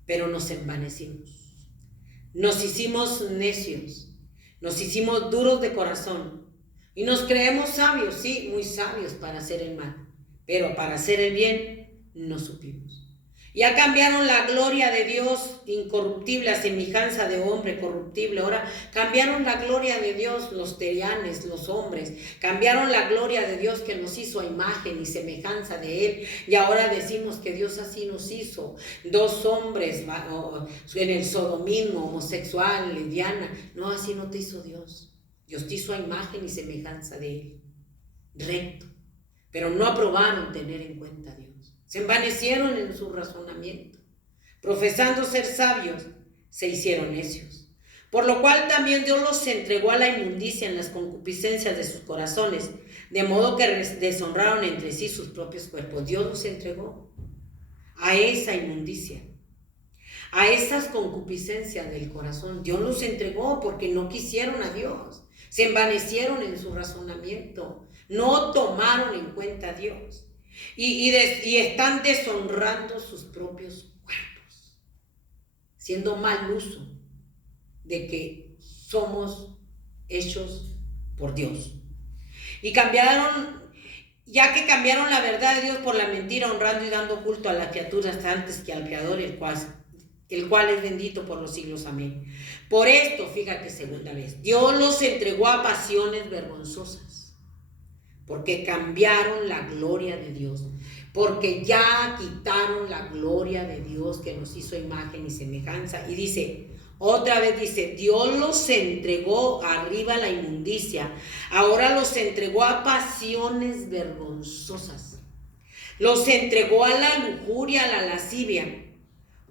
pero nos envanecimos. Nos hicimos necios, nos hicimos duros de corazón y nos creemos sabios, sí, muy sabios para hacer el mal, pero para hacer el bien no supimos. Ya cambiaron la gloria de Dios incorruptible a semejanza de hombre corruptible. Ahora cambiaron la gloria de Dios los terianes, los hombres. Cambiaron la gloria de Dios que nos hizo a imagen y semejanza de Él. Y ahora decimos que Dios así nos hizo. Dos hombres en el sodomismo, homosexual, lesbiana. No, así no te hizo Dios. Dios te hizo a imagen y semejanza de Él. Recto. Pero no aprobaron tener en cuenta a Dios. Se envanecieron en su razonamiento. Profesando ser sabios, se hicieron necios. Por lo cual también Dios los entregó a la inmundicia en las concupiscencias de sus corazones, de modo que deshonraron entre sí sus propios cuerpos. Dios los entregó a esa inmundicia, a esas concupiscencias del corazón. Dios los entregó porque no quisieron a Dios. Se envanecieron en su razonamiento. No tomaron en cuenta a Dios. Y están deshonrando sus propios cuerpos, siendo mal uso de que somos hechos por Dios. Y ya que cambiaron la verdad de Dios por la mentira, honrando y dando culto a las criaturas antes que al Creador, el cual es bendito por los siglos. Amén. Por esto, fíjate, segunda vez, Dios los entregó a pasiones vergonzosas. Porque cambiaron la gloria de Dios, porque ya quitaron la gloria de Dios que nos hizo imagen y semejanza. Y dice, otra vez dice, Dios los entregó arriba a la inmundicia, ahora los entregó a pasiones vergonzosas, los entregó a la lujuria, a la lascivia,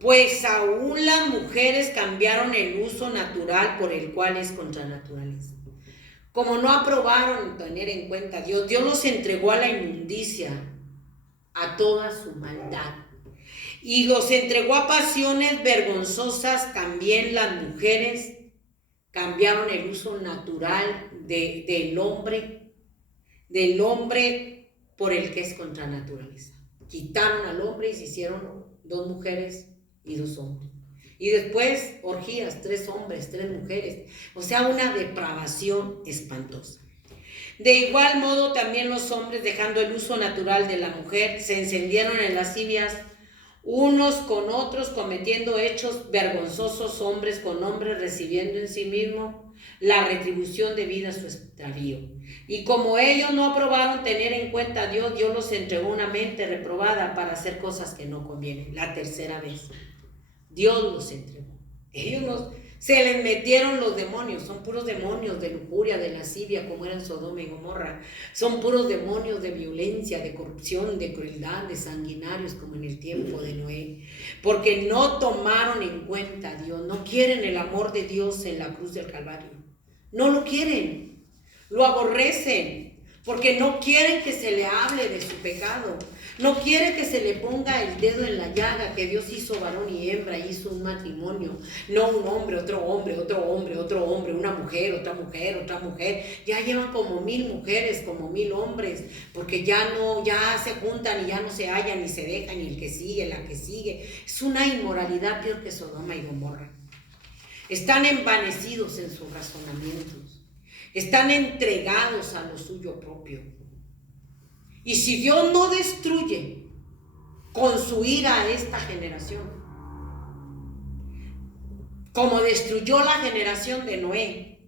pues aún las mujeres cambiaron el uso natural por el cual es contra naturaleza. Como no aprobaron tener en cuenta a Dios, Dios los entregó a la inmundicia, a toda su maldad. Y los entregó a pasiones vergonzosas. También las mujeres cambiaron el uso natural del hombre por el que es contra naturaleza. Quitaron al hombre y se hicieron 2 mujeres y 2 hombres. Y después orgías, 3 hombres, 3 mujeres. O sea, una depravación espantosa. De igual modo también los hombres, dejando el uso natural de la mujer, se encendieron en lascivias unos con otros, cometiendo hechos vergonzosos, hombres con hombres, recibiendo en sí mismo la retribución debida a su extravío. Y como ellos no aprobaron tener en cuenta a Dios, Dios los entregó una mente reprobada para hacer cosas que no convienen. La tercera vez. Dios los entregó. Se les metieron los demonios. Son puros demonios de lujuria, de lascivia, como eran Sodoma y Gomorra. Son puros demonios de violencia, de corrupción, de crueldad, de sanguinarios, como en el tiempo de Noé. Porque no tomaron en cuenta a Dios. No quieren el amor de Dios en la cruz del Calvario. No lo quieren. Lo aborrecen. Porque no quieren que se le hable de su pecado. No quiere que se le ponga el dedo en la llaga, que Dios hizo varón y hembra, hizo un matrimonio, no un hombre, otro hombre, otro hombre, otro hombre, una mujer, otra mujer, otra mujer. Ya llevan como 1000 mujeres, como 1000 hombres, porque ya se juntan y ya no se hallan ni se dejan, y el que sigue, la que sigue. Es una inmoralidad peor que Sodoma y Gomorra. Están envanecidos en sus razonamientos, están entregados a lo suyo propio. Y si Dios no destruye con su ira a esta generación, como destruyó la generación de Noé,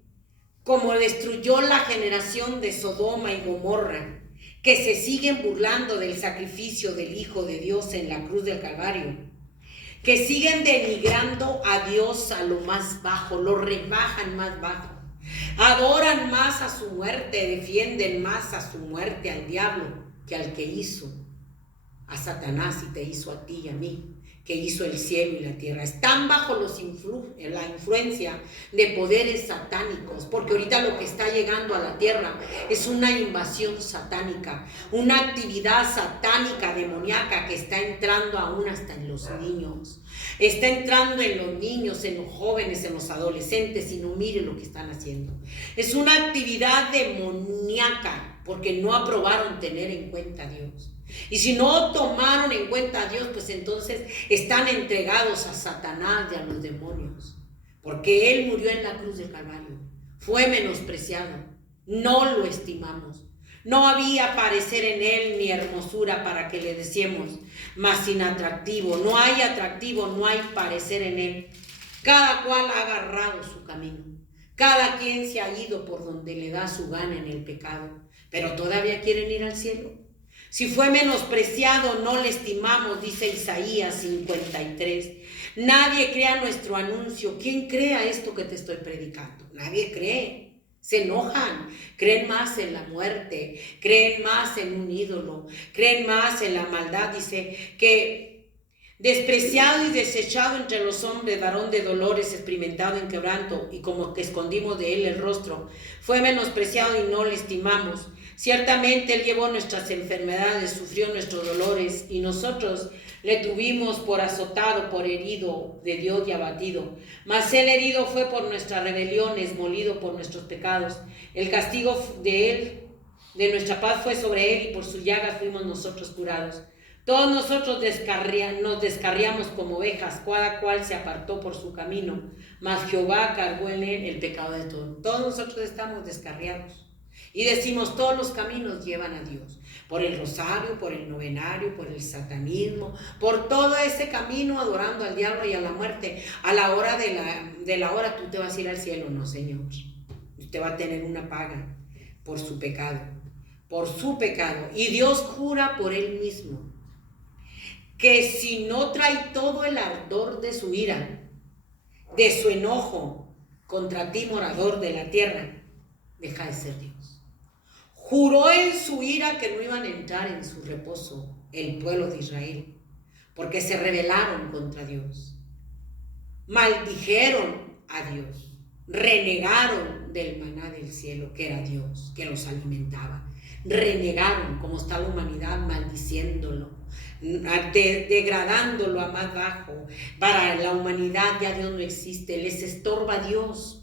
como destruyó la generación de Sodoma y Gomorra, que se siguen burlando del sacrificio del Hijo de Dios en la cruz del Calvario, que siguen denigrando a Dios a lo más bajo, lo rebajan más bajo, adoran más a su muerte, defienden más a su muerte al diablo que al que hizo a Satanás y te hizo a ti y a mí, que hizo el cielo y la tierra. Están bajo la influencia de poderes satánicos, porque ahorita lo que está llegando a la tierra es una invasión satánica, una actividad satánica demoníaca que está entrando aún hasta en los niños. Está entrando en los niños, en los jóvenes, en los adolescentes, y no miren lo que están haciendo. Es una actividad demoníaca porque no aprobaron tener en cuenta a Dios. Y si no tomaron en cuenta a Dios, pues entonces están entregados a Satanás y a los demonios. Porque Él murió en la cruz del Calvario. Fue menospreciado. No lo estimamos. No había parecer en Él ni hermosura para que le decíamos, mas inatractivo. No hay atractivo, no hay parecer en Él. Cada cual ha agarrado su camino. Cada quien se ha ido por donde le da su gana en el pecado. Pero todavía quieren ir al cielo. Si fue menospreciado, no le estimamos, dice Isaías 53. Nadie crea nuestro anuncio. ¿Quién crea esto que te estoy predicando? Nadie cree. Se enojan, creen más en la muerte, creen más en un ídolo, creen más en la maldad. Dice que despreciado y desechado entre los hombres, varón de dolores, experimentado en quebranto, y como que escondimos de él el rostro. Fue menospreciado y no le estimamos. Ciertamente Él llevó nuestras enfermedades, sufrió nuestros dolores, y nosotros le tuvimos por azotado, por herido de Dios y abatido. Mas Él herido fue por nuestras rebeliones, molido por nuestros pecados. El castigo de Él, de nuestra paz, fue sobre Él, y por sus llagas fuimos nosotros curados. Todos nosotros nos descarriamos como ovejas, cada cual se apartó por su camino, mas Jehová cargó en Él el pecado de todos. Todos nosotros estamos descarriados. Y decimos, todos los caminos llevan a Dios. Por el rosario, por el novenario, por el satanismo, por todo ese camino adorando al diablo y a la muerte. A la hora de la hora tú te vas a ir al cielo. No, Señor. Usted va a tener una paga por su pecado. Por su pecado. Y Dios jura por Él mismo que si no trae todo el ardor de su ira, de su enojo contra ti, morador de la tierra, deja de ser Dios. Juró en su ira que no iban a entrar en su reposo el pueblo de Israel, porque se rebelaron contra Dios, maldijeron a Dios, renegaron del maná del cielo, que era Dios, que los alimentaba. Renegaron, como está la humanidad, maldiciéndolo, degradándolo a más bajo. Para la humanidad ya Dios no existe, les estorba Dios.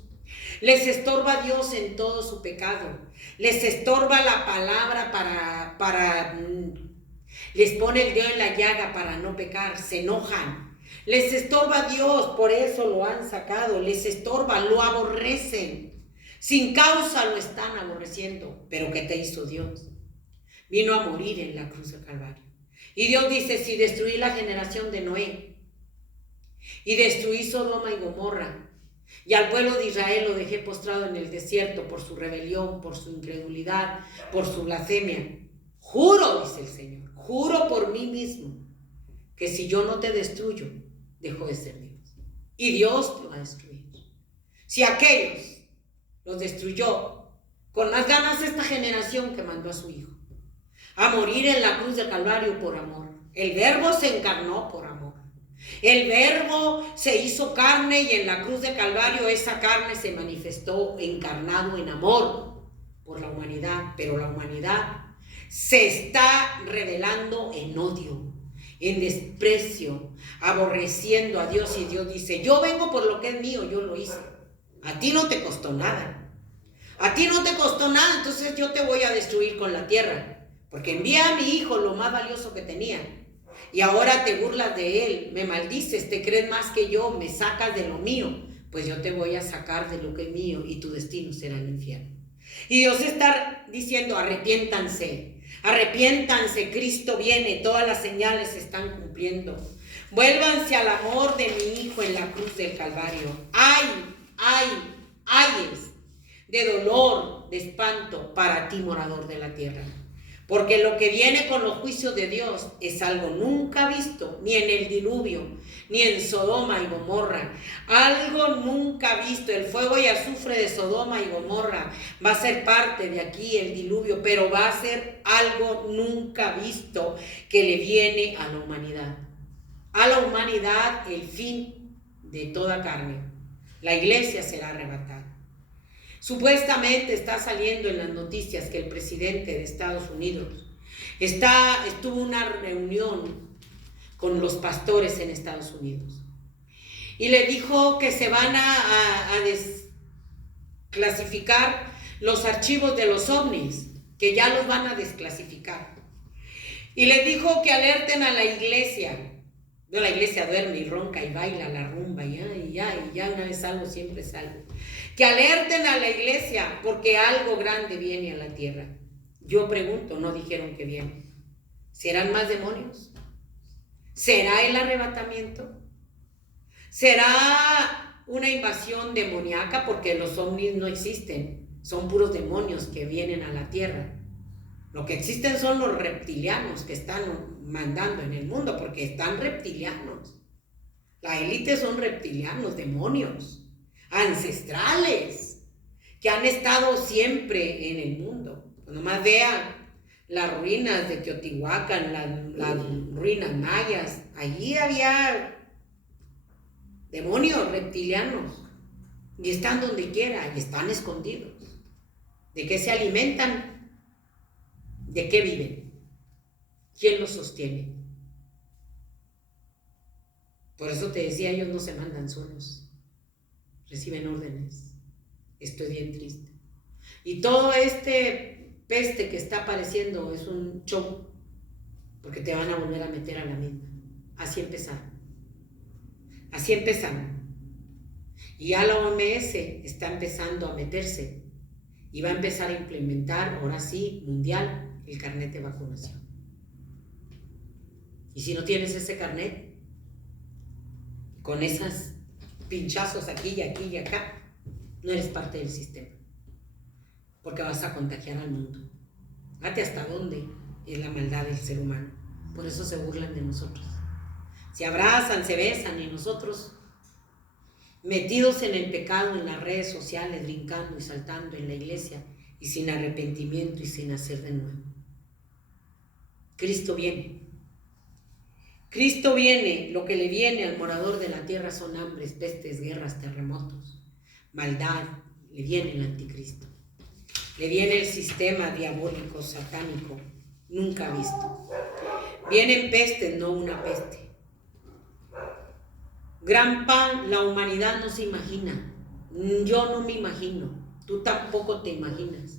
Les estorba Dios en todo su pecado. Les estorba la palabra les pone el dedo en la llaga para no pecar. Se enojan. Les estorba Dios, por eso lo han sacado. Les estorba, lo aborrecen. Sin causa lo están aborreciendo. Pero ¿qué te hizo Dios? Vino a morir en la cruz del Calvario. Y Dios dice, si destruí la generación de Noé y destruí Sodoma y Gomorra, y al pueblo de Israel lo dejé postrado en el desierto por su rebelión, por su incredulidad, por su blasfemia. Juro, dice el Señor, juro por mí mismo, que si yo no te destruyo, dejo de ser Dios. Y Dios te va a destruir. Si aquellos los destruyó, con más ganas esta generación que mandó a su Hijo a morir en la cruz del Calvario por amor. El Verbo se encarnó por amor. El Verbo se hizo carne, y en la cruz del Calvario esa carne se manifestó encarnado en amor por la humanidad. Pero la humanidad se está revelando en odio, en desprecio, aborreciendo a Dios. Y Dios dice, yo vengo por lo que es mío, yo lo hice. A ti no te costó nada. A ti no te costó nada, entonces yo te voy a destruir con la tierra. Porque envié a mi Hijo, lo más valioso que tenía. Y ahora te burlas de Él, me maldices, te crees más que yo, me sacas de lo mío. Pues yo te voy a sacar de lo que es mío, y tu destino será el infierno. Y Dios está diciendo, arrepiéntanse, arrepiéntanse, Cristo viene, todas las señales se están cumpliendo. Vuélvanse al amor de mi Hijo en la cruz del Calvario. Ayes de dolor, de espanto para ti, morador de la tierra. Porque lo que viene con los juicios de Dios es algo nunca visto, ni en el diluvio, ni en Sodoma y Gomorra. Algo nunca visto. El fuego y azufre de Sodoma y Gomorra va a ser parte de aquí, el diluvio, pero va a ser algo nunca visto que le viene a la humanidad. a la humanidad el fin de toda carne. La iglesia será arrebatada. Supuestamente está saliendo en las noticias que el presidente de Estados Unidos estuvo en una reunión con los pastores en Estados Unidos y le dijo que se van a desclasificar los archivos de los ovnis, que ya los van a desclasificar. Y le dijo que alerten a la iglesia. No, la iglesia duerme y ronca y baila la rumba y ya una vez salgo, siempre salgo. Que alerten a la iglesia porque algo grande viene a la tierra. Yo pregunto, no dijeron que viene. ¿Serán más demonios? ¿Será el arrebatamiento? ¿Será una invasión demoníaca? Porque los ovnis no existen, son puros demonios que vienen a la tierra. Lo que existen son los reptilianos que están mandando en el mundo, porque están reptilianos. La élite son reptilianos, demonios, ancestrales, que han estado siempre en el mundo. Nomás vean las ruinas de Teotihuacán, las ruinas mayas. Allí había demonios reptilianos y están donde quiera y están escondidos. ¿De qué se alimentan? ¿De qué viven? ¿Quién los sostiene? Por eso te decía, ellos no se mandan solos, reciben órdenes. Estoy bien triste. Y todo este peste que está apareciendo es un show, porque te van a volver a meter a la misma. Así empezaron. Así empezaron. Y ya la OMS está empezando a meterse y va a empezar a implementar, ahora sí, mundial, el carnet de vacunación. Y si no tienes ese carnet, con esos pinchazos aquí y acá, no eres parte del sistema, porque vas a contagiar al mundo. Fíjate hasta dónde es la maldad del ser humano. Por eso se burlan de nosotros. Se abrazan, se besan, y nosotros metidos en el pecado, en las redes sociales, brincando y saltando en la iglesia, y sin arrepentimiento y sin hacer de nuevo. Cristo viene. Cristo viene. Lo que le viene al morador de la tierra son hambres, pestes, guerras, terremotos, maldad. Le viene el anticristo. Le viene el sistema diabólico, satánico, nunca visto. Vienen pestes, no una peste. Gran pan, la humanidad no se imagina. Yo no me imagino. Tú tampoco te imaginas.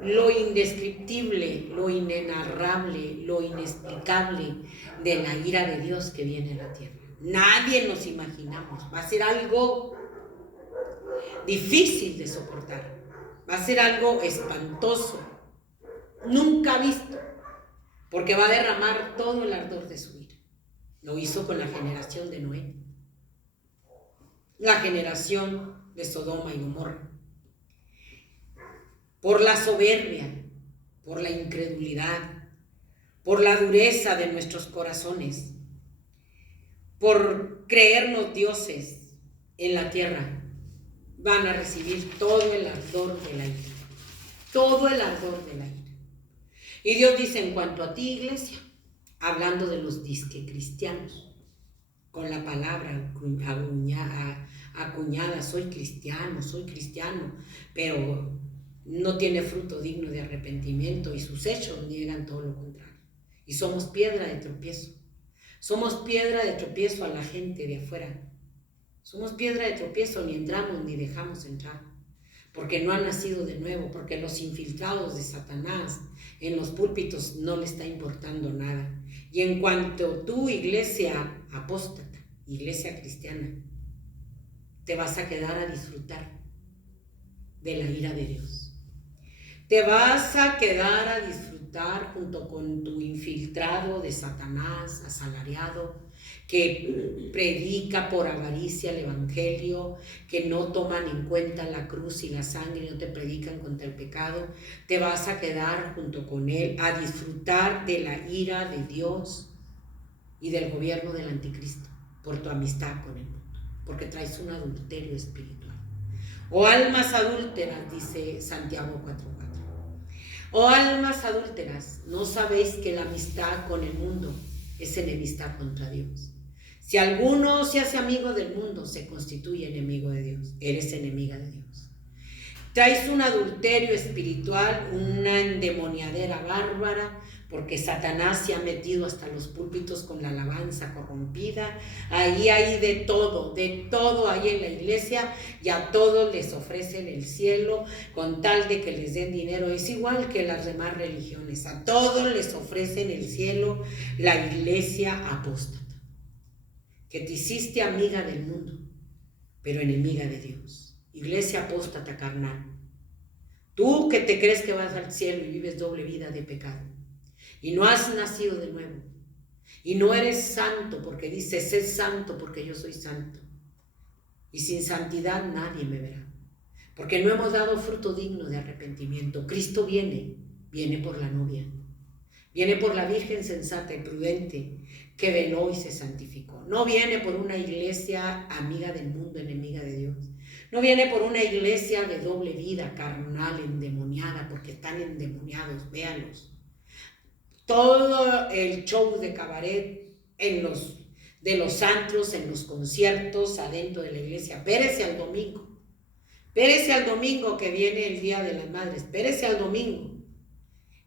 Lo indescriptible, lo inenarrable, lo inexplicable de la ira de Dios que viene a la tierra. Nadie nos imaginamos. Va a ser algo difícil de soportar. Va a ser algo espantoso, nunca visto, porque va a derramar todo el ardor de su ira. Lo hizo con la generación de Noé, la generación de Sodoma y Gomorra. Por la soberbia, por la incredulidad, por la dureza de nuestros corazones, por creernos dioses en la tierra, van a recibir todo el ardor de la ira. Todo el ardor de la ira. Y Dios dice, en cuanto a ti, iglesia, hablando de los disque cristianos, con la palabra acuñada, soy cristiano, pero no tiene fruto digno de arrepentimiento y sus hechos niegan todo lo contrario. Y somos piedra de tropiezo. Somos piedra de tropiezo a la gente de afuera. Somos piedra de tropiezo, ni entramos ni dejamos entrar, porque no han nacido de nuevo, porque los infiltrados de Satanás en los púlpitos no le está importando nada. Y en cuanto tú, iglesia apóstata, iglesia cristiana, te vas a quedar a disfrutar de la ira de Dios. Te vas a quedar a disfrutar junto con tu infiltrado de Satanás, asalariado, que predica por avaricia el evangelio, que no toman en cuenta la cruz y la sangre, no te predican contra el pecado. Te vas a quedar junto con él a disfrutar de la ira de Dios y del gobierno del anticristo por tu amistad con el mundo, porque traes un adulterio espiritual. Oh almas adúlteras, dice Santiago 4:4. Oh almas adúlteras, ¿no sabéis que la amistad con el mundo es enemistad contra Dios. Si alguno se hace amigo del mundo, se constituye enemigo de Dios. Eres enemiga de Dios. Traes un adulterio espiritual, una endemoniadera bárbara, porque Satanás se ha metido hasta los púlpitos con la alabanza corrompida. Ahí hay de todo ahí en la iglesia, y a todos les ofrecen el cielo con tal de que les den dinero. Es igual que las demás religiones, a todos les ofrecen el cielo. La iglesia apóstata, que te hiciste amiga del mundo, pero enemiga de Dios. Iglesia apóstata carnal, tú que te crees que vas al cielo y vives doble vida de pecado, y no has nacido de nuevo, y no eres santo, porque dices, sé santo porque yo soy santo, y sin santidad nadie me verá, porque no hemos dado fruto digno de arrepentimiento. Cristo viene por la novia, viene por la Virgen sensata y prudente, que veló y se santificó. No viene por una iglesia amiga del mundo, enemiga de Dios. No viene por una iglesia de doble vida, carnal, endemoniada, porque están endemoniados, véanlos. Todo el show de cabaret de los antros, en los conciertos, adentro de la iglesia. Espérese al domingo. Espérese al domingo que viene el Día de las Madres. Espérese al domingo.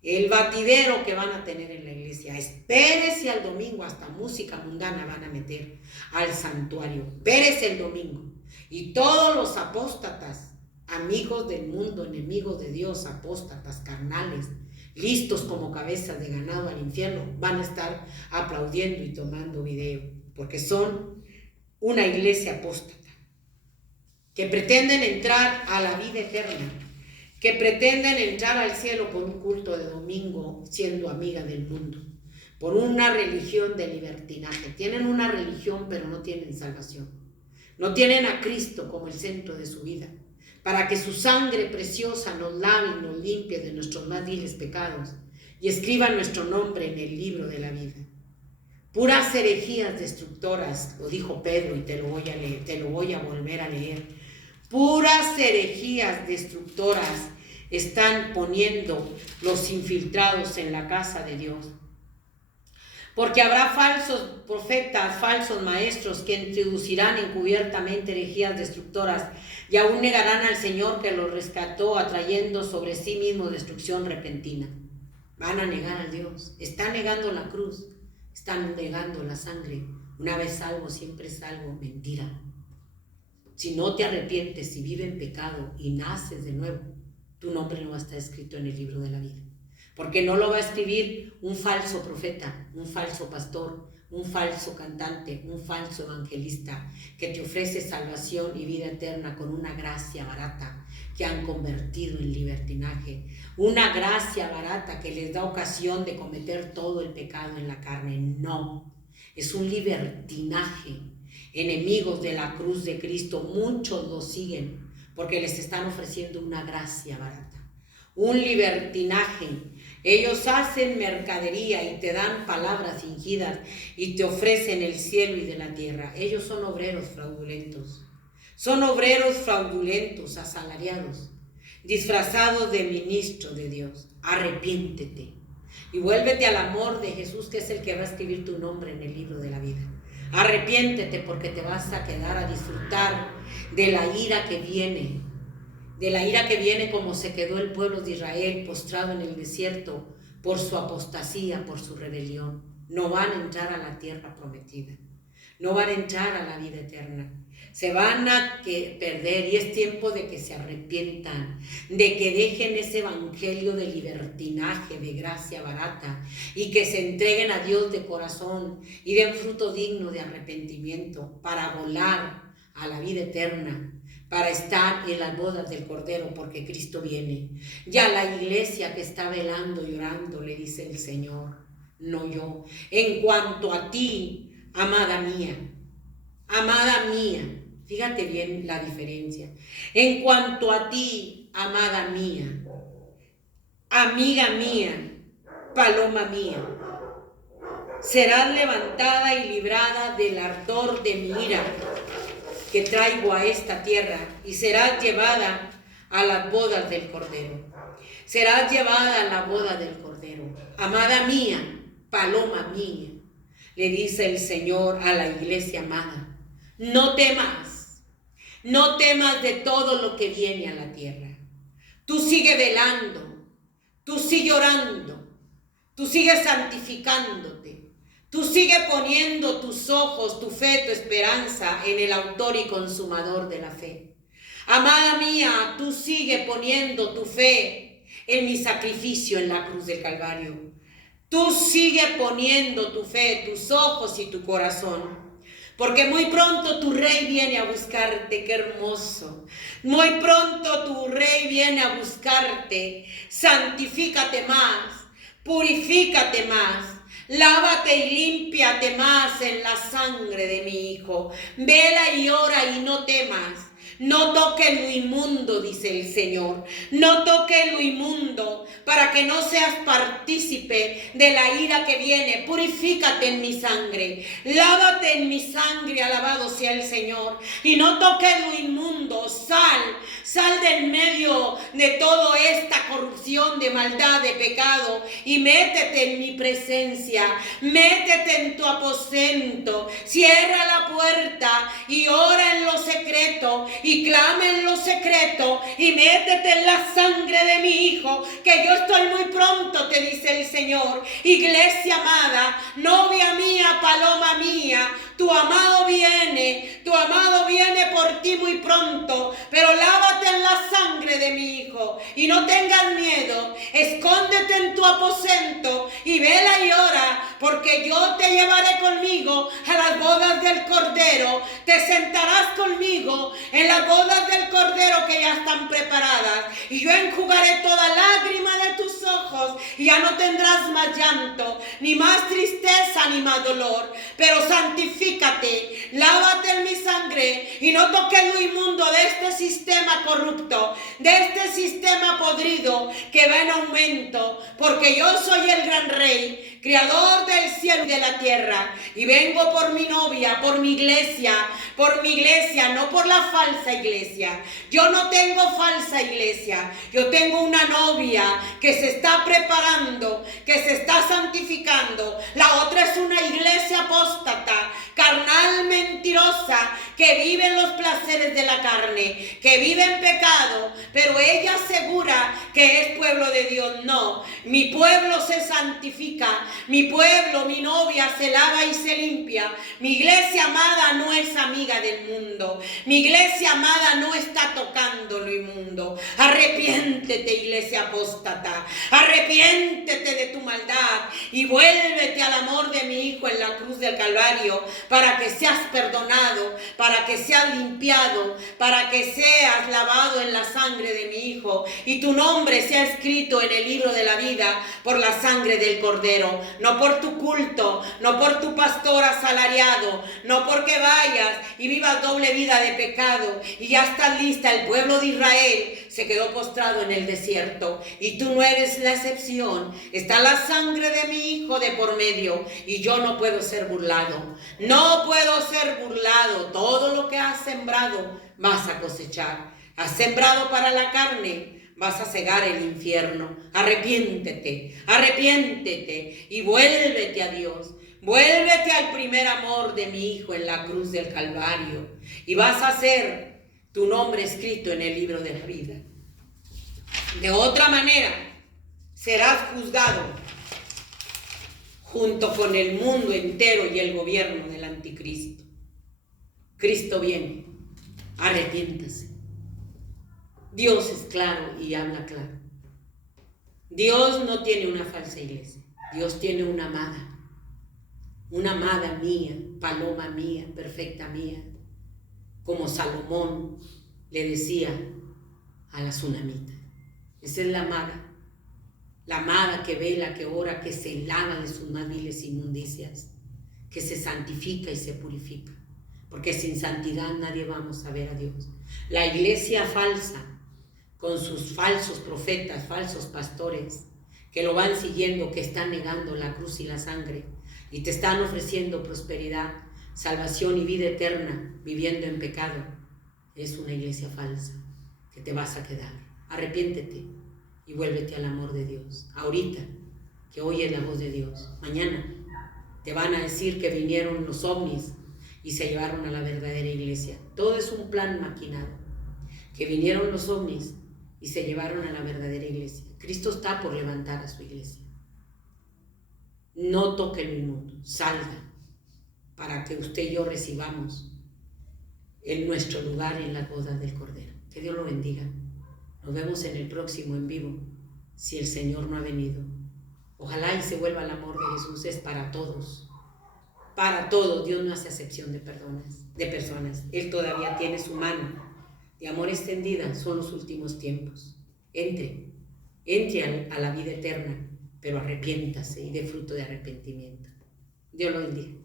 El batidero que van a tener en la iglesia. Espérese al domingo, hasta música mundana van a meter al santuario. Espérese el domingo. Y todos los apóstatas, amigos del mundo, enemigos de Dios, apóstatas carnales, listos como cabezas de ganado al infierno, van a estar aplaudiendo y tomando video, porque son una iglesia apóstata, que pretenden entrar a la vida eterna, que pretenden entrar al cielo por un culto de domingo, siendo amiga del mundo, por una religión de libertinaje. Tienen una religión, pero no tienen salvación. No tienen a Cristo como el centro de su vida, para que su sangre preciosa nos lave y nos limpie de nuestros más viles pecados y escriba nuestro nombre en el libro de la vida. Puras herejías destructoras, lo dijo Pedro, y te lo voy a volver a leer. Puras herejías destructoras están poniendo los infiltrados en la casa de Dios. Porque habrá falsos profetas, falsos maestros, que introducirán encubiertamente herejías destructoras y aún negarán al Señor que los rescató, atrayendo sobre sí mismo destrucción repentina. Van a negar a Dios, están negando la cruz, están negando la sangre. Una vez salvo, siempre salvo. Mentira. Si no te arrepientes, si vives en pecado y naces de nuevo, tu nombre no va a estar escrito en el libro de la vida. Porque no lo va a escribir un falso profeta, un falso pastor, un falso cantante, un falso evangelista que te ofrece salvación y vida eterna con una gracia barata que han convertido en libertinaje. Una gracia barata que les da ocasión de cometer todo el pecado en la carne. No, es un libertinaje. Enemigos de la cruz de Cristo, muchos lo siguen porque les están ofreciendo una gracia barata, un libertinaje. Ellos hacen mercadería y te dan palabras fingidas y te ofrecen el cielo y de la tierra. Ellos son obreros fraudulentos, asalariados, disfrazados de ministros de Dios. Arrepiéntete y vuélvete al amor de Jesús, que es el que va a escribir tu nombre en el libro de la vida. Arrepiéntete, porque te vas a quedar a disfrutar de la ira que viene. De la ira que viene, como se quedó el pueblo de Israel postrado en el desierto por su apostasía, por su rebelión. No van a entrar a la tierra prometida, no van a entrar a la vida eterna. Se van a perder, y es tiempo de que se arrepientan, de que dejen ese evangelio de libertinaje, de gracia barata, y que se entreguen a Dios de corazón y den fruto digno de arrepentimiento para volar a la vida eterna, para estar en las bodas del Cordero, porque Cristo viene. Ya la iglesia que está velando y orando, le dice el Señor, no yo. En cuanto a ti, amada mía, fíjate bien la diferencia. En cuanto a ti, amada mía, amiga mía, paloma mía, serás levantada y librada del ardor de mi ira que traigo a esta tierra, y serás llevada a las bodas del Cordero. Serás llevada a la boda del Cordero. Amada mía, paloma mía, le dice el Señor a la iglesia amada, no temas, no temas de todo lo que viene a la tierra. Tú sigue velando, tú sigue orando, tú sigue santificándote, tú sigue poniendo tus ojos, tu fe, tu esperanza en el autor y consumador de la fe. Amada mía, tú sigue poniendo tu fe en mi sacrificio en la cruz del Calvario. Tú sigue poniendo tu fe, tus ojos y tu corazón. Porque muy pronto tu rey viene a buscarte, qué hermoso. Muy pronto tu rey viene a buscarte. Santifícate más, purifícate más, lávate y límpiate más en la sangre de mi Hijo. Vela y ora y no temas. No toques lo inmundo, dice el Señor. No toques lo inmundo para que no seas partícipe de la ira que viene. Purifícate en mi sangre. Lávate en mi sangre, alabado sea el Señor. Y no toques lo inmundo. Sal del medio de toda esta corrupción, de maldad, de pecado. Y métete en mi presencia. Métete en tu aposento. Cierra la puerta y ora en lo secreto. Y clama en lo secreto y métete en la sangre de mi Hijo, que yo estoy muy pronto, te dice el Señor. Iglesia amada, novia mía, paloma mía, tu amado viene por ti muy pronto, pero lávate en la sangre de mi Hijo y no tengas miedo, escóndete en tu aposento y vela y ora, porque yo te llevaré conmigo a las bodas del Cordero, te sentarás conmigo en las bodas del Cordero que ya están preparadas, y yo enjugaré toda lágrima de tus ojos, y ya no tendrás más llanto, ni más tristeza, ni más dolor, pero santifícate, lávate en mi sangre, y no toques lo inmundo de este sistema corrupto, de este sistema podrido que va en aumento, porque yo soy el gran Rey, Creador del cielo y de la tierra, y vengo por mi novia, por mi iglesia, no por la falsa iglesia. Yo no tengo falsa iglesia, yo tengo una novia que se está preparando, que se está santificando. La otra es una iglesia apóstata, carnal, mentirosa, que vive en los placeres de la carne, que vive en pecado, pero ella asegura que es pueblo de Dios. No, mi pueblo se santifica, mi pueblo, mi novia se lava y se limpia. Mi iglesia amada no es amiga del mundo, mi iglesia amada no está tocando lo inmundo. Arrepiéntete, iglesia apóstata, arrepiéntete de tu maldad y vuélvete al amor de mi Hijo en la cruz del Calvario, para que seas perdonado, para que seas limpiado, para que seas lavado en la sangre de mi Hijo y tu nombre sea escrito en el libro de la vida por la sangre del Cordero. No por tu culto, no por tu pastor asalariado, no porque vayas y vivas doble vida de pecado y ya estás lista. El pueblo de Israel se quedó postrado en el desierto y tú no eres la excepción. Está la sangre de mi Hijo de por medio y yo no puedo ser burlado. No puedo ser burlado. Todo lo que has sembrado vas a cosechar. Has sembrado para la carne, vas a cegar el infierno. Arrepiéntete, arrepiéntete y vuélvete a Dios. Vuélvete al primer amor de mi Hijo en la cruz del Calvario y vas a ser tu nombre escrito en el libro de la vida. De otra manera, serás juzgado junto con el mundo entero y el gobierno del anticristo. Cristo viene, arrepiéntase. Dios es claro y habla claro. Dios no tiene una falsa iglesia, Dios tiene una amada mía, paloma mía, perfecta mía, como Salomón le decía a la tsunamita. Esa es la amada que vela, que ora, que se lava de sus más viles inmundicias, que se santifica y se purifica, porque sin santidad nadie vamos a ver a Dios. La iglesia falsa, con sus falsos profetas, falsos pastores, que lo van siguiendo, que están negando la cruz y la sangre, y te están ofreciendo prosperidad, salvación y vida eterna, viviendo en pecado, es una iglesia falsa, que te vas a quedar. Arrepiéntete y vuélvete al amor de Dios. Ahorita, que oyes la voz de Dios. Mañana Te van a decir que vinieron los ovnis y se llevaron a la verdadera iglesia. Todo es un plan maquinado. Que vinieron los ovnis y se llevaron a la verdadera iglesia. Cristo está por levantar a su iglesia. No toque lo inmundo, salga, para que usted y yo recibamos en nuestro lugar en las bodas del Cordero. Que Dios lo bendiga. Nos vemos en el próximo en vivo, si el Señor no ha venido. Ojalá y se vuelva el amor de Jesús, es para todos. Para todos. Dios no hace acepción de personas. Él todavía tiene su mano de amor extendida. Son los últimos tiempos. Entre a la vida eterna, pero arrepiéntase y dé fruto de arrepentimiento. Dios lo bendiga.